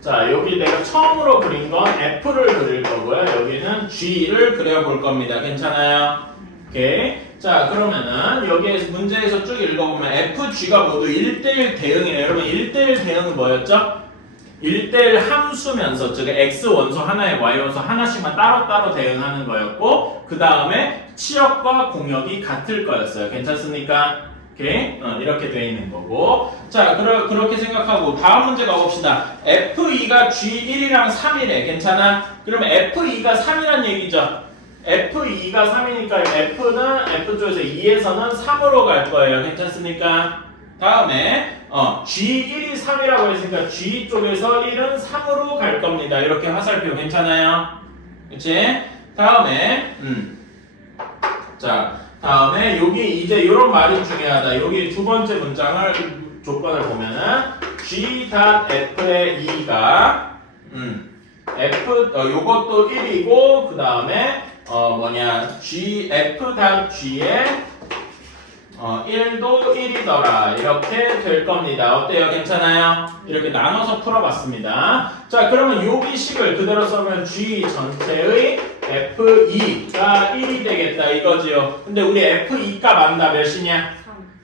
자, 여기 내가 처음으로 그린 건 F를 그릴 거고요. 여기는 G를 그려볼 겁니다. 괜찮아요? 오케이. 자, 그러면은 여기에서 문제에서 쭉 읽어보면 FG가 모두 1대1 대응이에요. 여러분 1대1 대응은 뭐였죠? 1대1 함수면서 즉 X 원소 하나에 Y 원소 하나씩만 따로따로 대응하는 거였고 그 다음에 치역과 공역이 같을 거였어요. 괜찮습니까? 오케이? 이렇게 돼 있는 거고. 자, 그렇게 생각하고 다음 문제 가봅시다. F2가 G1이랑 3이래. 괜찮아? 그러면 F2가 3이란 얘기죠. F2가 3이니까 F는 F쪽에서 2에서는 3으로 갈 거예요. 괜찮습니까? 다음에 G1이 3이라고 했으니까 G 쪽에서 1은 3으로 갈 겁니다. 이렇게 화살표 괜찮아요? 그치? 다음에 자, 다음에 여기 이제 이런 말이 중요하다. 여기 두 번째 문장을 조건을 보면은 G.F의 2가 요것도 1이고 그 다음에 F.G의 1도 1이더라. 이렇게 될 겁니다. 어때요? 괜찮아요? 이렇게 나눠서 풀어봤습니다. 자, 그러면 여기 식을 그대로 써면 G 전체의 F2가 1이 되겠다 이거지요. 근데 우리 F2가 맞나 몇이냐?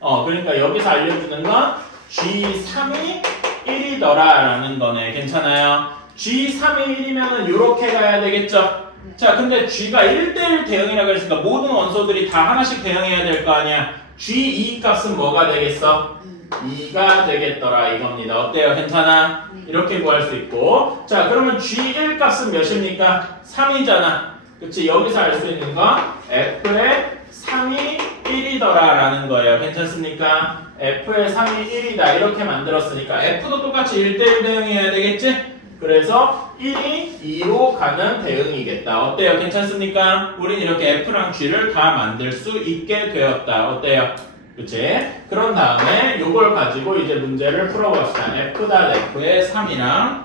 3. 그러니까 여기서 알려주는 건 G3이 1이더라 라는 거네. 괜찮아요? G3이 1이면은 요렇게 가야 되겠죠? 자, 근데 G가 1대1 대응이라고 했으니까 모든 원소들이 다 하나씩 대응해야 될 거 아니야? G2 값은 뭐가 되겠어? 2가 되겠더라 이겁니다. 어때요? 괜찮아? 이렇게 구할 수 있고. 자, 그러면 G1 값은 몇입니까? 3이잖아. 그치? 여기서 알 수 있는 건 F의 3이 1이더라 라는 거예요. 괜찮습니까? f의 3이 1이다 이렇게 만들었으니까 f도 똑같이 1대1 대응해야 되겠지? 그래서 1이 2로 가는 대응이겠다. 어때요? 괜찮습니까? 우린 이렇게 f랑 g를 다 만들 수 있게 되었다. 어때요? 그치? 그런 다음에 이걸 가지고 이제 문제를 풀어봅시다. f.f의 3이랑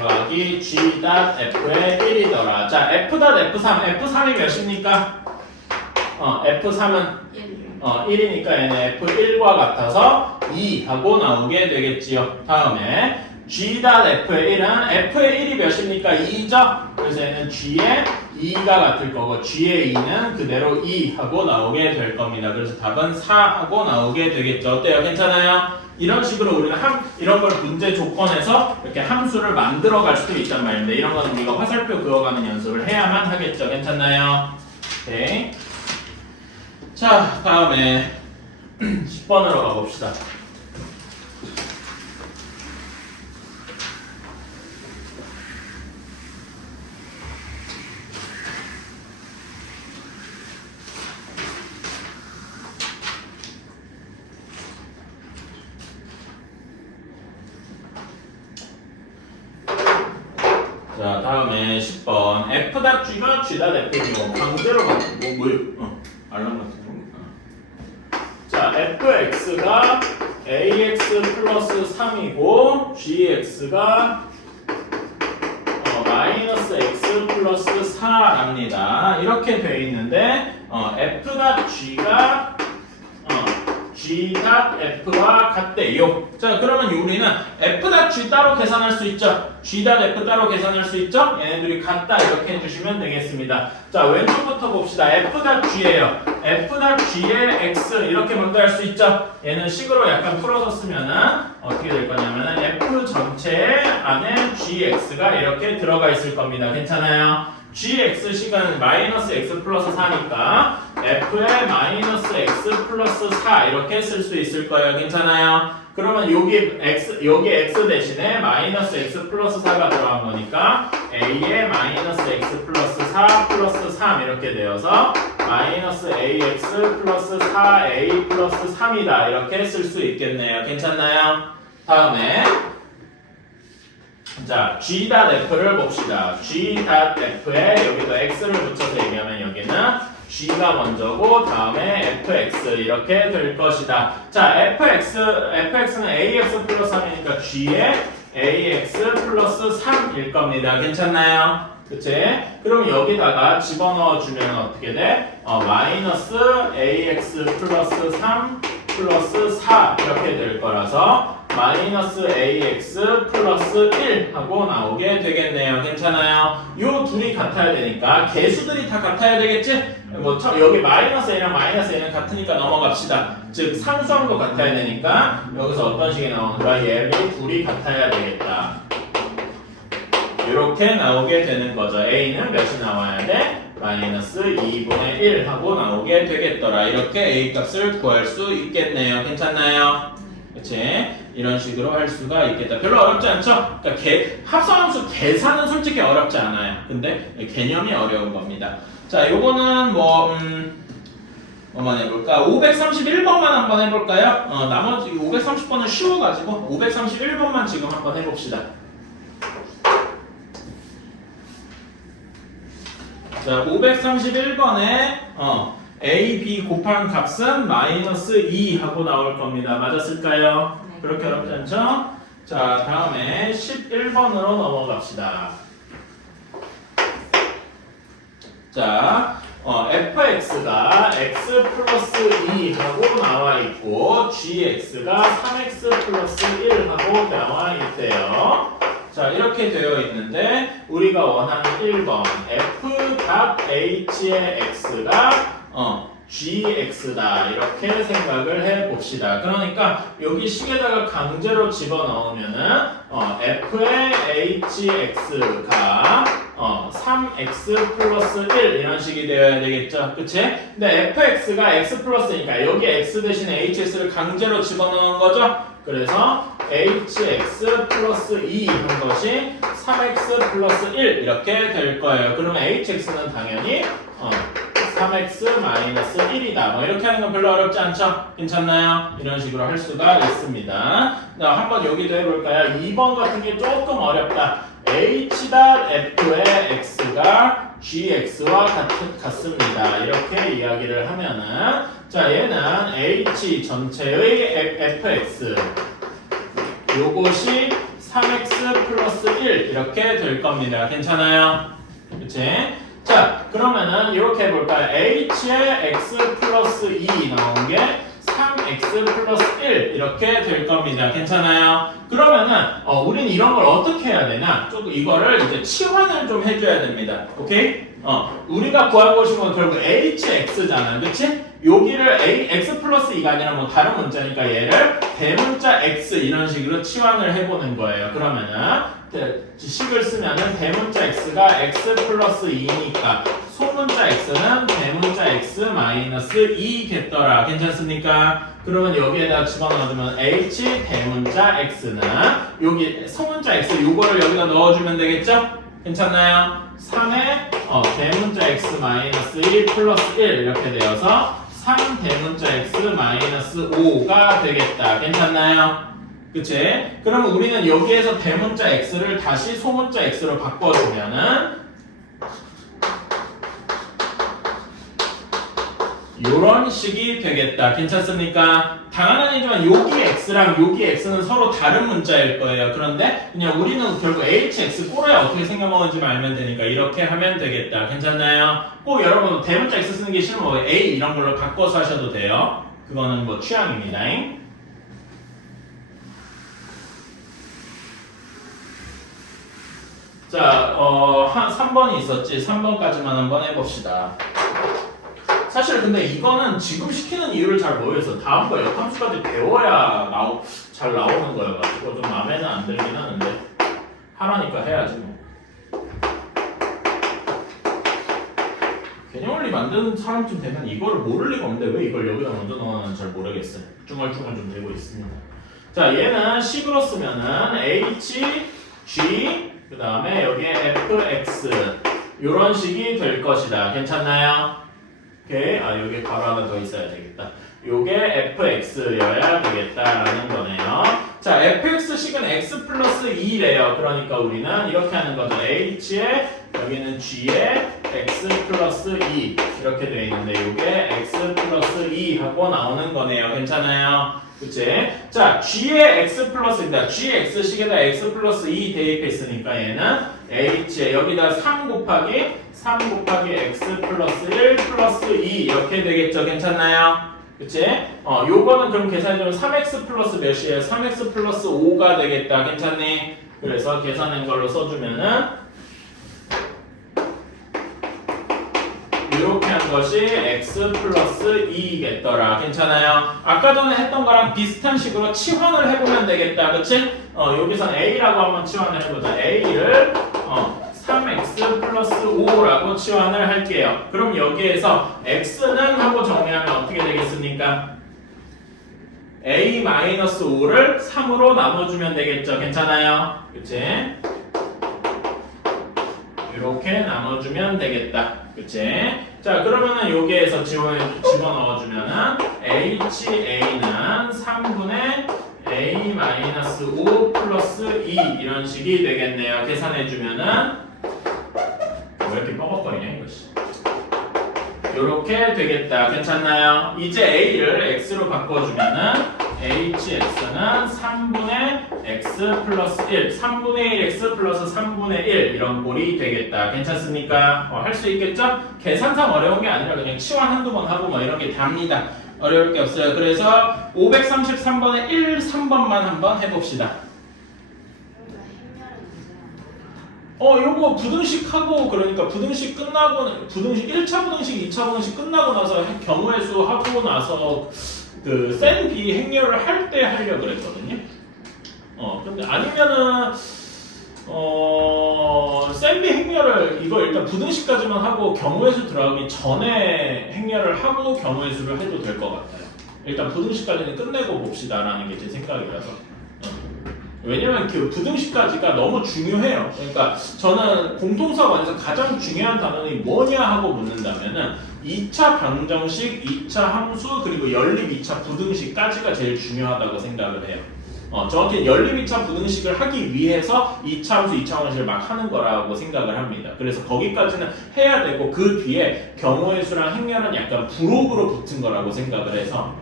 더하기 g.f의 1이더라. 자, f.f3, f3이 몇입니까? f3은 1이니까 얘는 f1과 같아서 2 하고 나오게 되겠지요. 다음에 g.f의 1은 f의 1이 몇입니까? 2죠? 그래서 얘는 g의 2가 같을 거고 g의 2는 그대로 2 하고 나오게 될 겁니다. 그래서 답은 4 하고 나오게 되겠죠. 어때요? 괜찮아요? 이런 식으로 우리는 이런 걸 문제 조건에서 이렇게 함수를 만들어 갈 수도 있단 말인데 이런 거는 우리가 화살표 그어가는 연습을 해야만 하겠죠. 괜찮나요? 오케이. 자, 다음에 10번으로 가봅시다. 자, 다음에 10번 f.g가 g.f이고 강제로 뭐예요? 알람 같은 거. 자, fx가 ax 플러스 3이고 gx가 마이너스 x 플러스 4랍니다. 이렇게 돼 있는데 f.g가 g.f와 같대요. 자, 그러면 우리는 f.g 따로 계산할 수 있죠? g.f 따로 계산할 수 있죠? 얘네들이 같다 이렇게 해주시면 되겠습니다. 자, 왼쪽부터 봅시다. f.g예요. f.g의 x 이렇게 먼저 할 수 있죠? 얘는 식으로 약간 풀어서 쓰면은 어떻게 될 거냐면은 f 전체 안에 gx가 이렇게 들어가 있을 겁니다. 괜찮아요? gx식은 마이너스 x 플러스 4니까 f의 마이너스 x 플러스 4 이렇게 쓸 수 있을 거예요. 괜찮아요? 그러면 여기 x 대신에 마이너스 x 플러스 4가 들어간 거니까 a의 마이너스 x 플러스 4 플러스 3 이렇게 되어서 마이너스 ax 플러스 4a 플러스 3이다 이렇게 쓸 수 있겠네요. 괜찮나요? 다음에 자, g.f를 봅시다. g.f에 여기다 x를 붙여서 얘기하면 여기는 g가 먼저고 다음에 fx 이렇게 될 것이다. 자, fx는 ax 플러스 3이니까 g에 ax 플러스 3일 겁니다. 괜찮나요? 그치? 그럼 여기다가 집어넣어 주면 어떻게 돼? 마이너스 ax 플러스 3 플러스 4 이렇게 될 거라서 마이너스 ax 플러스 1 하고 나오게 되겠네요. 괜찮아요? 요 둘이 같아야 되니까 개수들이 다 같아야 되겠지? 여기 마이너스 a랑 마이너스 a는 같으니까 넘어갑시다. 즉 상수함도 같아야 되니까 여기서 어떤 식이 나오는가? 얘를 둘이 같아야 되겠다. 이렇게 나오게 되는 거죠. a는 몇이 나와야 돼? 마이너스 2분의 1 하고 나오게 되겠더라. 이렇게 a 값을 구할 수 있겠네요. 괜찮나요? 그치? 이런 식으로 할 수가 있겠다. 별로 어렵지 않죠? 그러니까 합성함수 계산은 솔직히 어렵지 않아요. 근데 개념이 어려운 겁니다. 자, 요거는 뭐만 해볼까? 531번만 한번 해볼까요? 나머지 530번은 쉬워가지고 531번만 지금 한번 해봅시다. 자, 531번에 a, b 곱한 값은 마이너스 2 하고 나올 겁니다. 맞았을까요? 네. 그렇게 어렵지 않죠? 자, 다음에 11번으로 넘어갑시다. 자, fx가 x 플러스 2 하고 나와 있고 gx가 3x 플러스 1 하고 나와 있대요. 자, 이렇게 되어 있는데 우리가 원하는 1번 f.h의 x가 gx다 이렇게 생각을 해봅시다. 그러니까 여기 식에다가 강제로 집어넣으면은 f의 hx가 3x 플러스 1 이런 식이 되어야 되겠죠. 그치? 근데 fx가 x 플러스니까 여기 x 대신에 hx를 강제로 집어넣은 거죠. 그래서 hx 플러스 2 이런 것이 3x 플러스 1 이렇게 될 거예요. 그러면 hx는 당연히 3x 마이너스 1이다. 뭐 이렇게 하는 건 별로 어렵지 않죠? 괜찮나요? 이런 식으로 할 수가 있습니다. 한번 여기도 해볼까요? 2번 같은 게 조금 어렵다. h.f의 x가 gx와 같습니다. 이렇게 이야기를 하면은 자 얘는 h 전체의 fx 요것이 3x 플러스 1 이렇게 될 겁니다. 괜찮아요? 그치? 자 그러면은 이렇게 해볼까요? h의 x 플러스 2 나온 게 3x 플러스 1 이렇게 될 겁니다. 괜찮아요? 그러면은 우린 이런 걸 어떻게 해야 되나? 조금 이거를 이제 치환을 좀 해줘야 됩니다. 오케이? 우리가 구하고 싶은 건 결국 hx잖아. 그치? 여기를 x 플러스 2가 아니라 뭐 다른 문자니까 얘를 대문자 x 이런 식으로 치환을 해보는 거예요. 그러면은 식을 쓰면은 대문자 x가 x 플러스 2니까 소문자 x는 대문자 x 마이너스 2겠더라. 괜찮습니까? 그러면 여기에다 집어넣어주면 h 대문자 x는 여기 소문자 x 요거를 여기다 넣어주면 되겠죠? 괜찮나요? 3의 대문자 x 마이너스 1 플러스 1 이렇게 되어서 3 대문자 x 마이너스 5가 되겠다. 괜찮나요? 그치? 그러면 우리는 여기에서 대문자 x를 다시 소문자 x로 바꿔주면은 요런 식이 되겠다. 괜찮습니까? 당연하지만 여기 x랑 여기 x는 서로 다른 문자일 거예요. 그런데 그냥 우리는 결국 hx 꼬라에 어떻게 생겨먹는지 알면 되니까 이렇게 하면 되겠다. 괜찮나요? 꼭 여러분 대문자 x 쓰는 게 싫으면 뭐 a 이런 걸로 바꿔서 하셔도 돼요. 그거는 뭐 취향입니다. 자, 한 3번이 있었지. 3번까지만 한번 해봅시다. 사실 근데 이거는 지금 시키는 이유를 잘 모르겠어. 다음 거 역함수까지 배워야 잘 나오는 거여가지고 좀 마음에는 안 들긴 하는데 하라니까 해야지 뭐. 개념원리 만드는 사람쯤 되면 이거를 모를 리가 없는데 왜 이걸 여기다 먼저 넣어놨는지 잘 모르겠어요. 중얼중얼 좀 되고 있습니다. 자 얘는 식으로 쓰면은 h, g 그 다음에 여기에 fx 이런 식이 될 것이다. 괜찮나요? 오케이. 여기 괄호 하나 더 있어야 되겠다. 요게 fx여야 되겠다라는 거네요. 자, fx식은 x 플러스 2래요. 그러니까 우리는 이렇게 하는 거죠. h에 여기는 g에 x 플러스 2 이렇게 돼 있는데 요게 x 플러스 2 하고 나오는 거네요. 괜찮아요? 그치? 자, g에 x 플러스입니다. gx식에다 x 플러스 2 대입했으니까 얘는 h에 여기다 3 곱하기 x 플러스 1 플러스 2 이렇게 되겠죠. 괜찮나요? 그치? 요거는 그럼 계산해주면 3x 플러스 몇이에요? 3x 플러스 5가 되겠다. 괜찮니? 그래서 계산한 걸로 써주면은 이렇게 한 것이 x 플러스 2겠더라. 괜찮아요? 아까 전에 했던 거랑 비슷한 식으로 치환을 해보면 되겠다. 그치? 여기선 a라고 한번 치환을 해보자. a를 3x 플러스 5라고 치환을 할게요. 그럼 여기에서 x는 하고 정리하면 어떻게 되겠습니까? a-5를 3으로 나눠주면 되겠죠. 괜찮아요? 그치? 이렇게 나눠주면 되겠다. 그치? 자, 그러면은 여기에서 집어넣어주면은 HA는 3분의 A-5 플러스 2 이런 식이 되겠네요. 계산해주면은 왜 이렇게 뻐벅거리냐 이것이. 이렇게 되겠다. 괜찮나요? 이제 A를 X로 바꿔주면은 HX는 3분의 X 플러스 1 3분의 1X 플러스 3분의 1 이런 꼴이 되겠다. 괜찮습니까? 할 수 있겠죠? 계산상 어려운 게 아니라 그냥 치환 한두 번 하고 뭐 이런 게 답니다. 어려울 게 없어요. 그래서 533번에 1, 3번만 한번 해봅시다. 요거 부등식 하고 그러니까 부등식 끝나고 부등식 1차 부등식, 2차 부등식 끝나고 나서 경우의 수 하고 나서 그 센 B 행렬을 할 때 하려고 그랬거든요. 근데 아니면은 셈비 행렬을 이거 일단 부등식까지만 하고 경우의 수 들어가기 전에 행렬을 하고 경우의 수를 해도 될 것 같아요. 일단 부등식까지는 끝내고 봅시다라는 게 제 생각이라서. 왜냐면 그 부등식까지가 너무 중요해요. 그러니까 저는 공통사원에서 가장 중요한 단원이 뭐냐 하고 묻는다면은 2차 방정식, 2차 함수, 그리고 연립 2차 부등식까지가 제일 중요하다고 생각을 해요. 정확히 연립 2차 부등식을 하기 위해서 2차 함수, 2차 방정식을 막 하는 거라고 생각을 합니다. 그래서 거기까지는 해야 되고 그 뒤에 경우의 수랑 행렬은 약간 부록으로 붙은 거라고 생각을 해서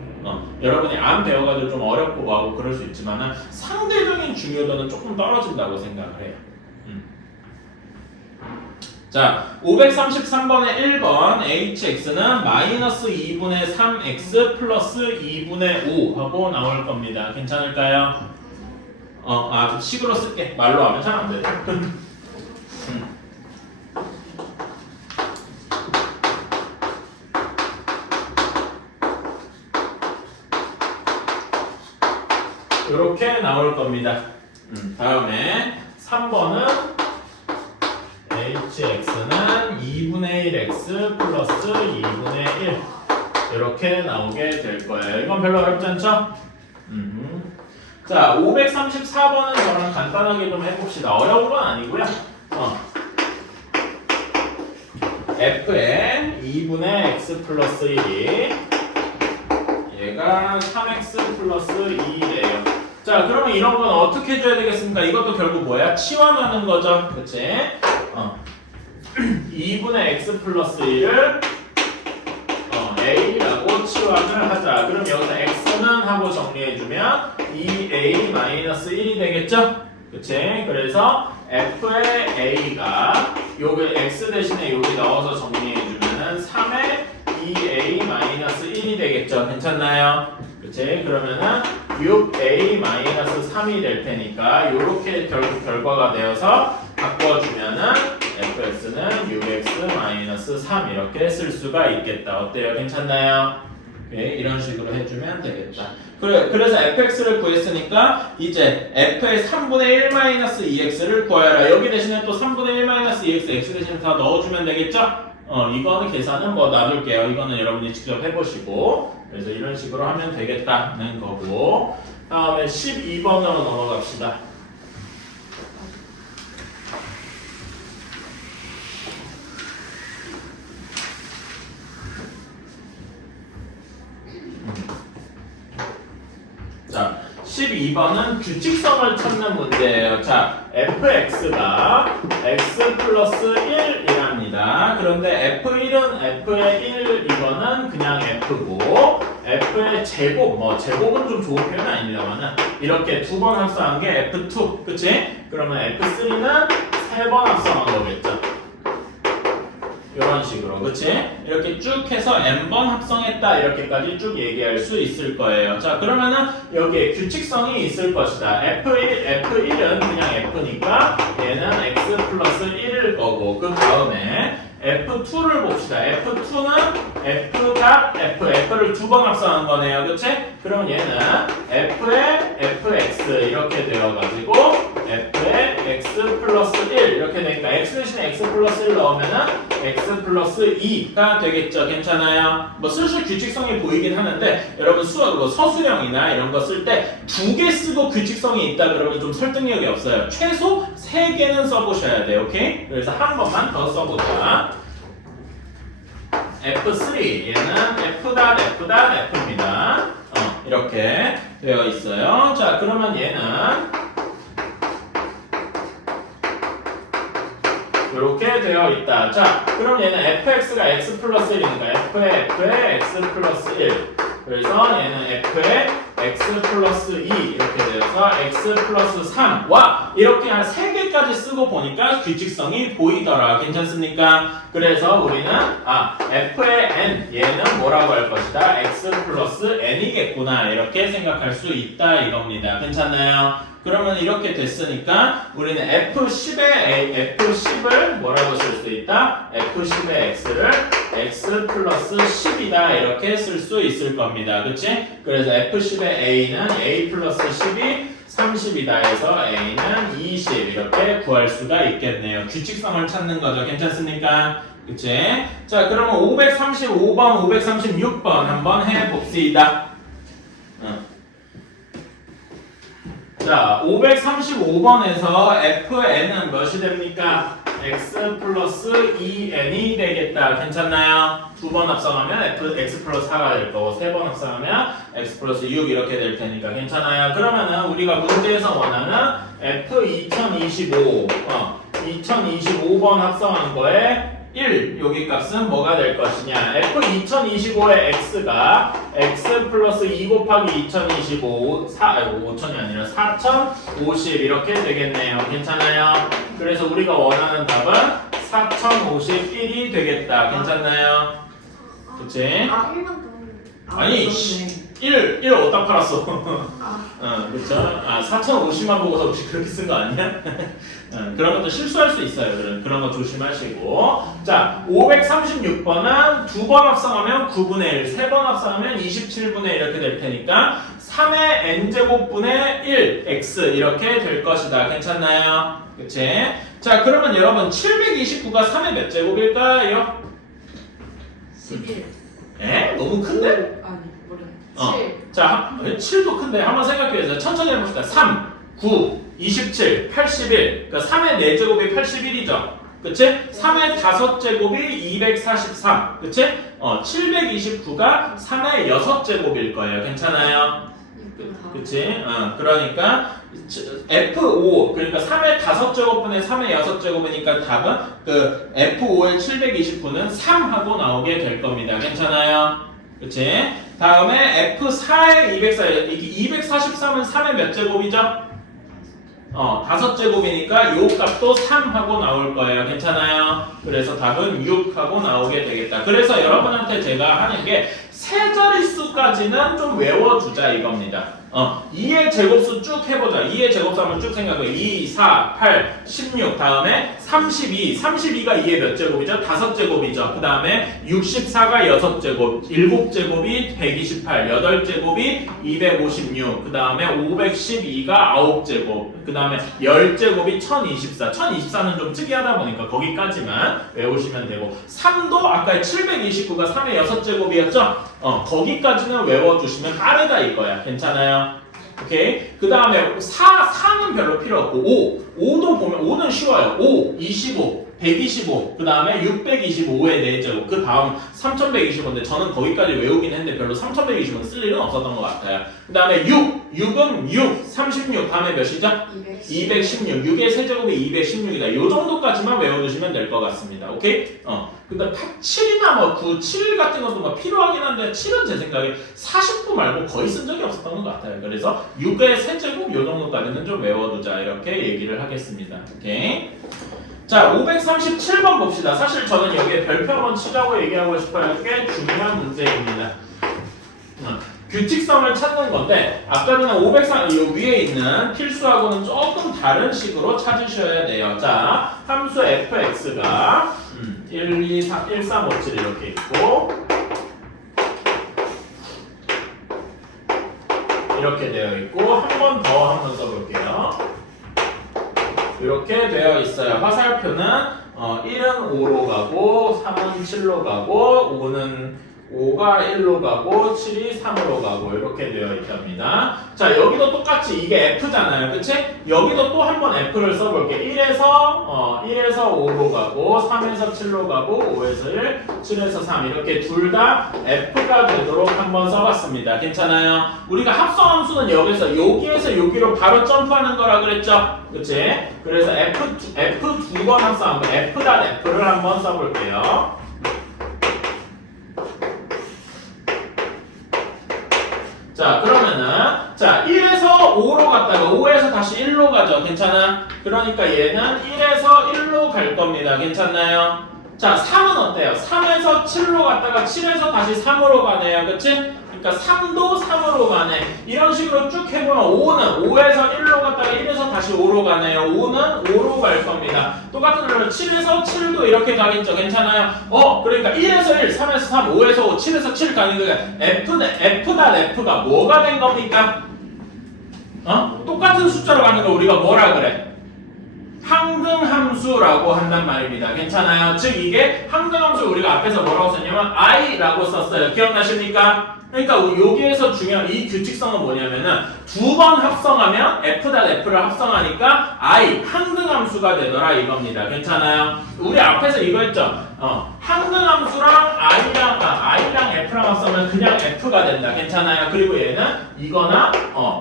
여러분이 안 배워가지고 좀 어렵고 뭐하고 그럴 수 있지만 상대적인 중요도는 조금 떨어진다고 생각을 해요. 자, 533번의 1번 hx는 마이너스 2분의 3x 플러스 2분의 5 하고 나올 겁니다. 괜찮을까요? 식으로 쓸게. 말로 하면 잘 안 돼. 이렇게 나올 겁니다. 다음에 3번은 hx는 2분의 1x 플러스 2분의 1 이렇게 나오게 될 거예요. 이건 별로 어렵지 않죠? 자, 534번은 저랑 간단하게 좀 해봅시다. 어려운 건 아니고요. f에 2분의 x 플러스 1이 얘가 3x 플러스 2래요. 자, 그러면 이런 건 어떻게 해줘야 되겠습니까? 이것도 결국 뭐야? 치환하는 거죠. 그치? 2분의 x 플러스 1을 a라고 치환을 하자. 그럼 여기서 x는 하고 정리해주면 2a 마이너스 1이 되겠죠? 그치? 그래서 f의 a가 여기 x 대신에 여기 넣어서 정리해주면은 3의 2a 마이너스 1이 되겠죠? 괜찮나요? 그치? 그러면은 6a 마이너스 3이 될 테니까 요렇게 결국 결과가 되어서 바꿔주면은 fx는 6x 마이너스 3 이렇게 쓸 수가 있겠다. 어때요? 괜찮나요? 오케이, 이런 식으로 해주면 되겠다. 그래서 fx를 구했으니까 이제 f의 3분의 1 마이너스 2x를 구하여라. 여기 대신에 또 3분의 1 마이너스 2x x 대신에 다 넣어주면 되겠죠? 이거는 계산은 뭐 놔둘게요. 이거는 여러분이 직접 해보시고 그래서 이런 식으로 하면 되겠다는 거고 다음에 12번으로 넘어갑시다. 자, 12번은 규칙성을 찾는 문제예요. 자, fx가 x 플러스 1이랍니다. 그런데 f1은 f의 1 이거는 그냥 f고 f의 제곱, 제곱은 좀 좋은 표현은 아닙니다만 이렇게 두 번 합성한 게 f2, 그치? 그러면 f3는 세 번 합성한 거겠죠. 이런 식으로, 그치? 이렇게 쭉 해서 n번 합성했다 이렇게까지 쭉 얘기할 수 있을 거예요. 자, 그러면은 여기에 규칙성이 있을 것이다. F1은 그냥 F니까 얘는 X 플러스 1일 거고 그 다음에 F2를 봅시다. F2는 F가 F를 두 번 합성한 거네요. 그치? 그럼 얘는 F의 Fx 이렇게 되어가지고 F의 X 플러스 1 이렇게 되니까 X 대신에 X 플러스 1 넣으면은 X 플러스 2가 되겠죠. 괜찮아요? 뭐 슬슬 규칙성이 보이긴 하는데 여러분 서술형이나 이런 거 쓸 때 두 개 쓰고 규칙성이 있다 그러면 좀 설득력이 없어요. 최소 3개는 써보셔야 돼요. 오케이? 그래서 한 번만 더 써보자. F3 얘는 F'F'F입니다. 이렇게 되어 있어요. 자, 그러면 얘는 이렇게 되어 있다. 자, 그럼 얘는 fx가 x 플러스 1이니까 f의 x 플러스 1. 그래서 얘는 f의 x 플러스 2 이렇게 되어서 x 플러스 3. 와! 이렇게 한 3개까지 쓰고 보니까 규칙성이 보이더라. 괜찮습니까? 그래서 우리는 f의 n 얘는 뭐라고 할 것이다? x 플러스 n이겠구나. 이렇게 생각할 수 있다 이겁니다. 괜찮나요? 그러면 이렇게 됐으니까 우리는 F10을 뭐라고 쓸 수 있다? F10의 x를 x 플러스 10이다 이렇게 쓸 수 있을 겁니다. 그치? 그래서 F10의 a는 a 플러스 10이 30이다 해서 a는 20 이렇게 구할 수가 있겠네요. 규칙성을 찾는 거죠. 괜찮습니까? 그치? 자, 그러면 535번, 536번 한번 해봅시다. 자, 535번에서 fn은 몇이 됩니까? x 플러스 2n이 되겠다. 괜찮나요? 두 번 합성하면 x 플러스 4가 될 거고 세 번 합성하면 x 플러스 6 이렇게 될 테니까 괜찮아요? 그러면은 우리가 문제에서 원하는 f 2025 2025번 합성한 거에 1 여기 값은 뭐가 될 것이냐? f 2025의 x가 x 플러스 2 곱하기 2025 5천이 아니라 4050 이렇게 되겠네요. 괜찮아요? 그래서 우리가 원하는 답은 4051이 되겠다. 괜찮나요? 그치? 1만 더. 아니 1 어디다 팔았어? 그쵸? 4050만 보고서 혹시 그렇게 쓴 거 아니야? 그런 것도 실수할 수 있어요. 그런 거 조심하시고. 자, 536번은 두 번 합성하면 9분의 1, 세 번 합성하면 27분의 1 이렇게 될 테니까 3의 n제곱분의 1, x 이렇게 될 것이다. 괜찮나요? 그치? 자, 그러면 여러분 729가 3의 몇 제곱일까요? 11. 에? 너무 큰데? 아니, 모르겠네. 7. 자, 7도 큰데 한번 생각해보세요. 천천히 해봅시다. 3, 9, 27, 81. 그러니까 3의 4제곱이 81이죠. 그치? 3의 5제곱이 243. 그치? 729가 3의 6제곱일 거예요. 괜찮아요? 그치? 그러니까 F5 그러니까 3의 5제곱분의 3의 6제곱이니까 답은 그 F5의 729는 3하고 나오게 될 겁니다. 괜찮아요? 그치? 다음에 F4의 204 이게 243은 3의 몇 제곱이죠? 5제곱이니까 요 값도 3하고 나올 거예요. 괜찮아요? 그래서 답은 6하고 나오게 되겠다. 그래서 여러분한테 제가 하는 게 세 자릿수까지는 좀 외워두자 이겁니다. 2의 제곱수 쭉 해보자. 2의 제곱수 한번 쭉 생각해. 2, 4, 8, 16 다음에 32. 32가 2의 몇 제곱이죠? 5제곱이죠. 그 다음에 64가 6제곱, 7제곱이 128, 8제곱이 256, 그 다음에 512가 9제곱, 그 다음에 10제곱이 1024. 1024는 좀 특이하다 보니까 거기까지만 외우시면 되고 3도 아까 729가 3의 6제곱이었죠? 거기까지는 외워주시면 빠르다 이거야. 괜찮아요? 오케이? 그 다음에 4는 별로 필요 없고 5도 보면 5는 쉬워요. 5, 25, 125, 그 다음에 625의 4제곱, 그 다음 3125인데 저는 거기까지 외우긴 했는데 별로 3125는 쓸 일은 없었던 것 같아요. 그 다음에 6은 6, 36, 다음에 몇이죠? 216, 6의 세제곱이 216이다. 요 정도까지만 외워두시면 될 것 같습니다. 오케이? 근데 7이나 뭐 9, 7 같은 것도 뭐 필요하긴 한데 7은 제 생각에 49 말고 거의 쓴 적이 없었던 것 같아요. 그래서 6의 세제곱 요 정도까지는 좀 외워두자 이렇게 얘기를 하겠습니다. 오케이? 자, 537번 봅시다. 사실 저는 여기에 별표 한번 치자고 얘기하고 싶어요. 꽤 중요한 문제입니다. 규칙성을 찾는 건데 아까 전에 503 이 위에 있는 필수하고는 조금 다른 식으로 찾으셔야 돼요. 자, 함수 fx가 1, 2, 3, 5, 7 이렇게 있고 이렇게 되어 있고 한 번 더 한번 써볼게요. 이렇게 되어 있어요. 화살표는 1은 5로 가고 3은 7로 가고 5가 1로 가고 7이 3으로 가고 이렇게 되어 있답니다. 자, 여기도 똑같이 이게 F잖아요. 그치? 여기도 또 한번 F를 써볼게. 1에서 5로 가고 3에서 7로 가고 5에서 1, 7에서 3 이렇게 둘 다 F가 되도록 한번 써봤습니다. 괜찮아요? 우리가 합성함수는 여기에서 여기로 바로 점프하는 거라 그랬죠? 그치? 그래서 F 두 번 합성한 거 F'를 한번 써볼게요. 자, 그러면은 자 1에서 5로 갔다가 5에서 다시 1로 가죠. 괜찮아? 그러니까 얘는 1에서 1로 갈 겁니다. 괜찮나요? 자, 3은 어때요? 3에서 7로 갔다가 7에서 다시 3으로 가네요. 그치? 그러니까 3도 3으로 가네. 이런 식으로 쭉 해보면 5는 5에서 1로 갔다가 1에서 다시 5로 가네요. 5는 5로 갈 겁니다. 똑같은 대로 7에서 7도 이렇게 가겠죠. 괜찮아요? 그러니까 1에서 1, 3에서 3, 5에서 5, 7에서 7 가는 거니까 F가 뭐가 된 겁니까? 똑같은 숫자로 가는 거 우리가 뭐라 그래? 항등함수라고 한단 말입니다. 괜찮아요? 즉 이게 항등함수 우리가 앞에서 뭐라고 썼냐면 i라고 썼어요. 기억나십니까? 그러니까 여기에서 중요한 이 규칙성은 뭐냐면은 두 번 합성하면 f.f를 합성하니까 i 항등함수가 되더라 이겁니다. 괜찮아요? 우리 앞에서 이거 했죠? 항등함수랑 i랑 f랑 합성하면 그냥 f가 된다. 괜찮아요? 그리고 얘는 이거나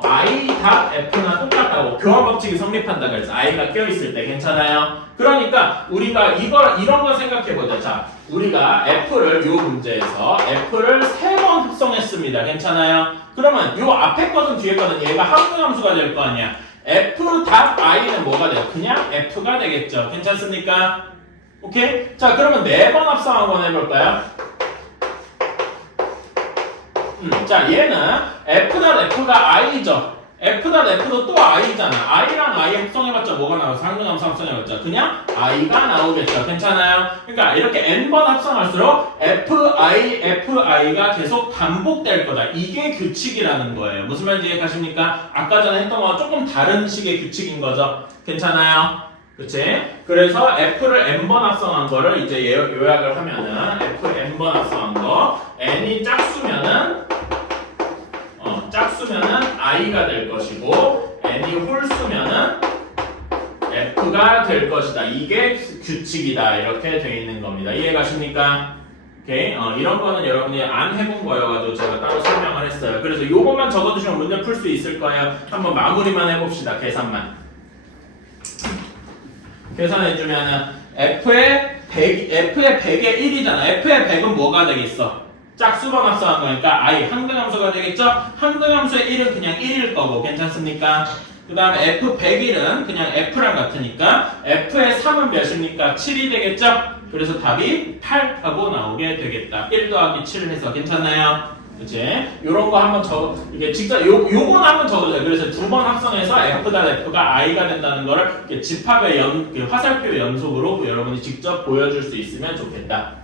i.f나 똑같다고 교환 법칙이 성립한다 그래서 i가 껴있을 때 괜찮아요? 그러니까 우리가 이런 거 생각해보자. 자, 우리가 f를 요 문제에서 f를 3번 합성했습니다. 괜찮아요? 그러면 요 앞에 거든 뒤에 거든 얘가 항등함수가 될 거 아니야. f.i는 뭐가 돼요? 그냥 f가 되겠죠. 괜찮습니까? 오케이? 자, 그러면 4번 합성 한번 해볼까요? 자, 얘는 f.f가 i죠. f.f도 또 i잖아. i랑 i 합성해봤자 뭐가 나와서 항등함수 합성해봤자 그냥 i가 나오겠죠. 괜찮아요? 그러니까 이렇게 n번 합성할수록 fi가 계속 반복될 거다. 이게 규칙이라는 거예요. 무슨 말인지 이해가십니까? 아까 전에 했던 거와 조금 다른 식의 규칙인 거죠. 괜찮아요? 그치? 그래서 f를 n번 합성한 거를 이제 요약을 하면은 f n번 합성한 거 n이 짝수면은 i가 될 것이고 n이 홀수면은 f가 될 것이다. 이게 규칙이다. 이렇게 되어 있는 겁니다. 이해가십니까? 오케이? 이런 거는 여러분이 안 해본 거여가지고 제가 따로 설명을 했어요. 그래서 이것만 적어두시면 문제 풀 수 있을 거예요. 한번 마무리만 해봅시다. 계산만. 계산해주면은 f의 100의 1이잖아. f의 100은 뭐가 되겠어? 짝수번 합성한 거니까 i 항등함수가 되겠죠? 항등함수의 1은 그냥 1일 거고 괜찮습니까? 그 다음에 f101은 그냥 f랑 같으니까 f의 3은 몇입니까? 7이 되겠죠? 그래서 답이 8 하고 나오게 되겠다. 1 더하기 7 해서 괜찮나요? 그치? 요런 거 한번 이게 직접 요건 한번 적어줘요. 그래서 2번 합성해서 f가 i가 된다는 거를 집합의 화살표 연속으로 여러분이 직접 보여줄 수 있으면 좋겠다.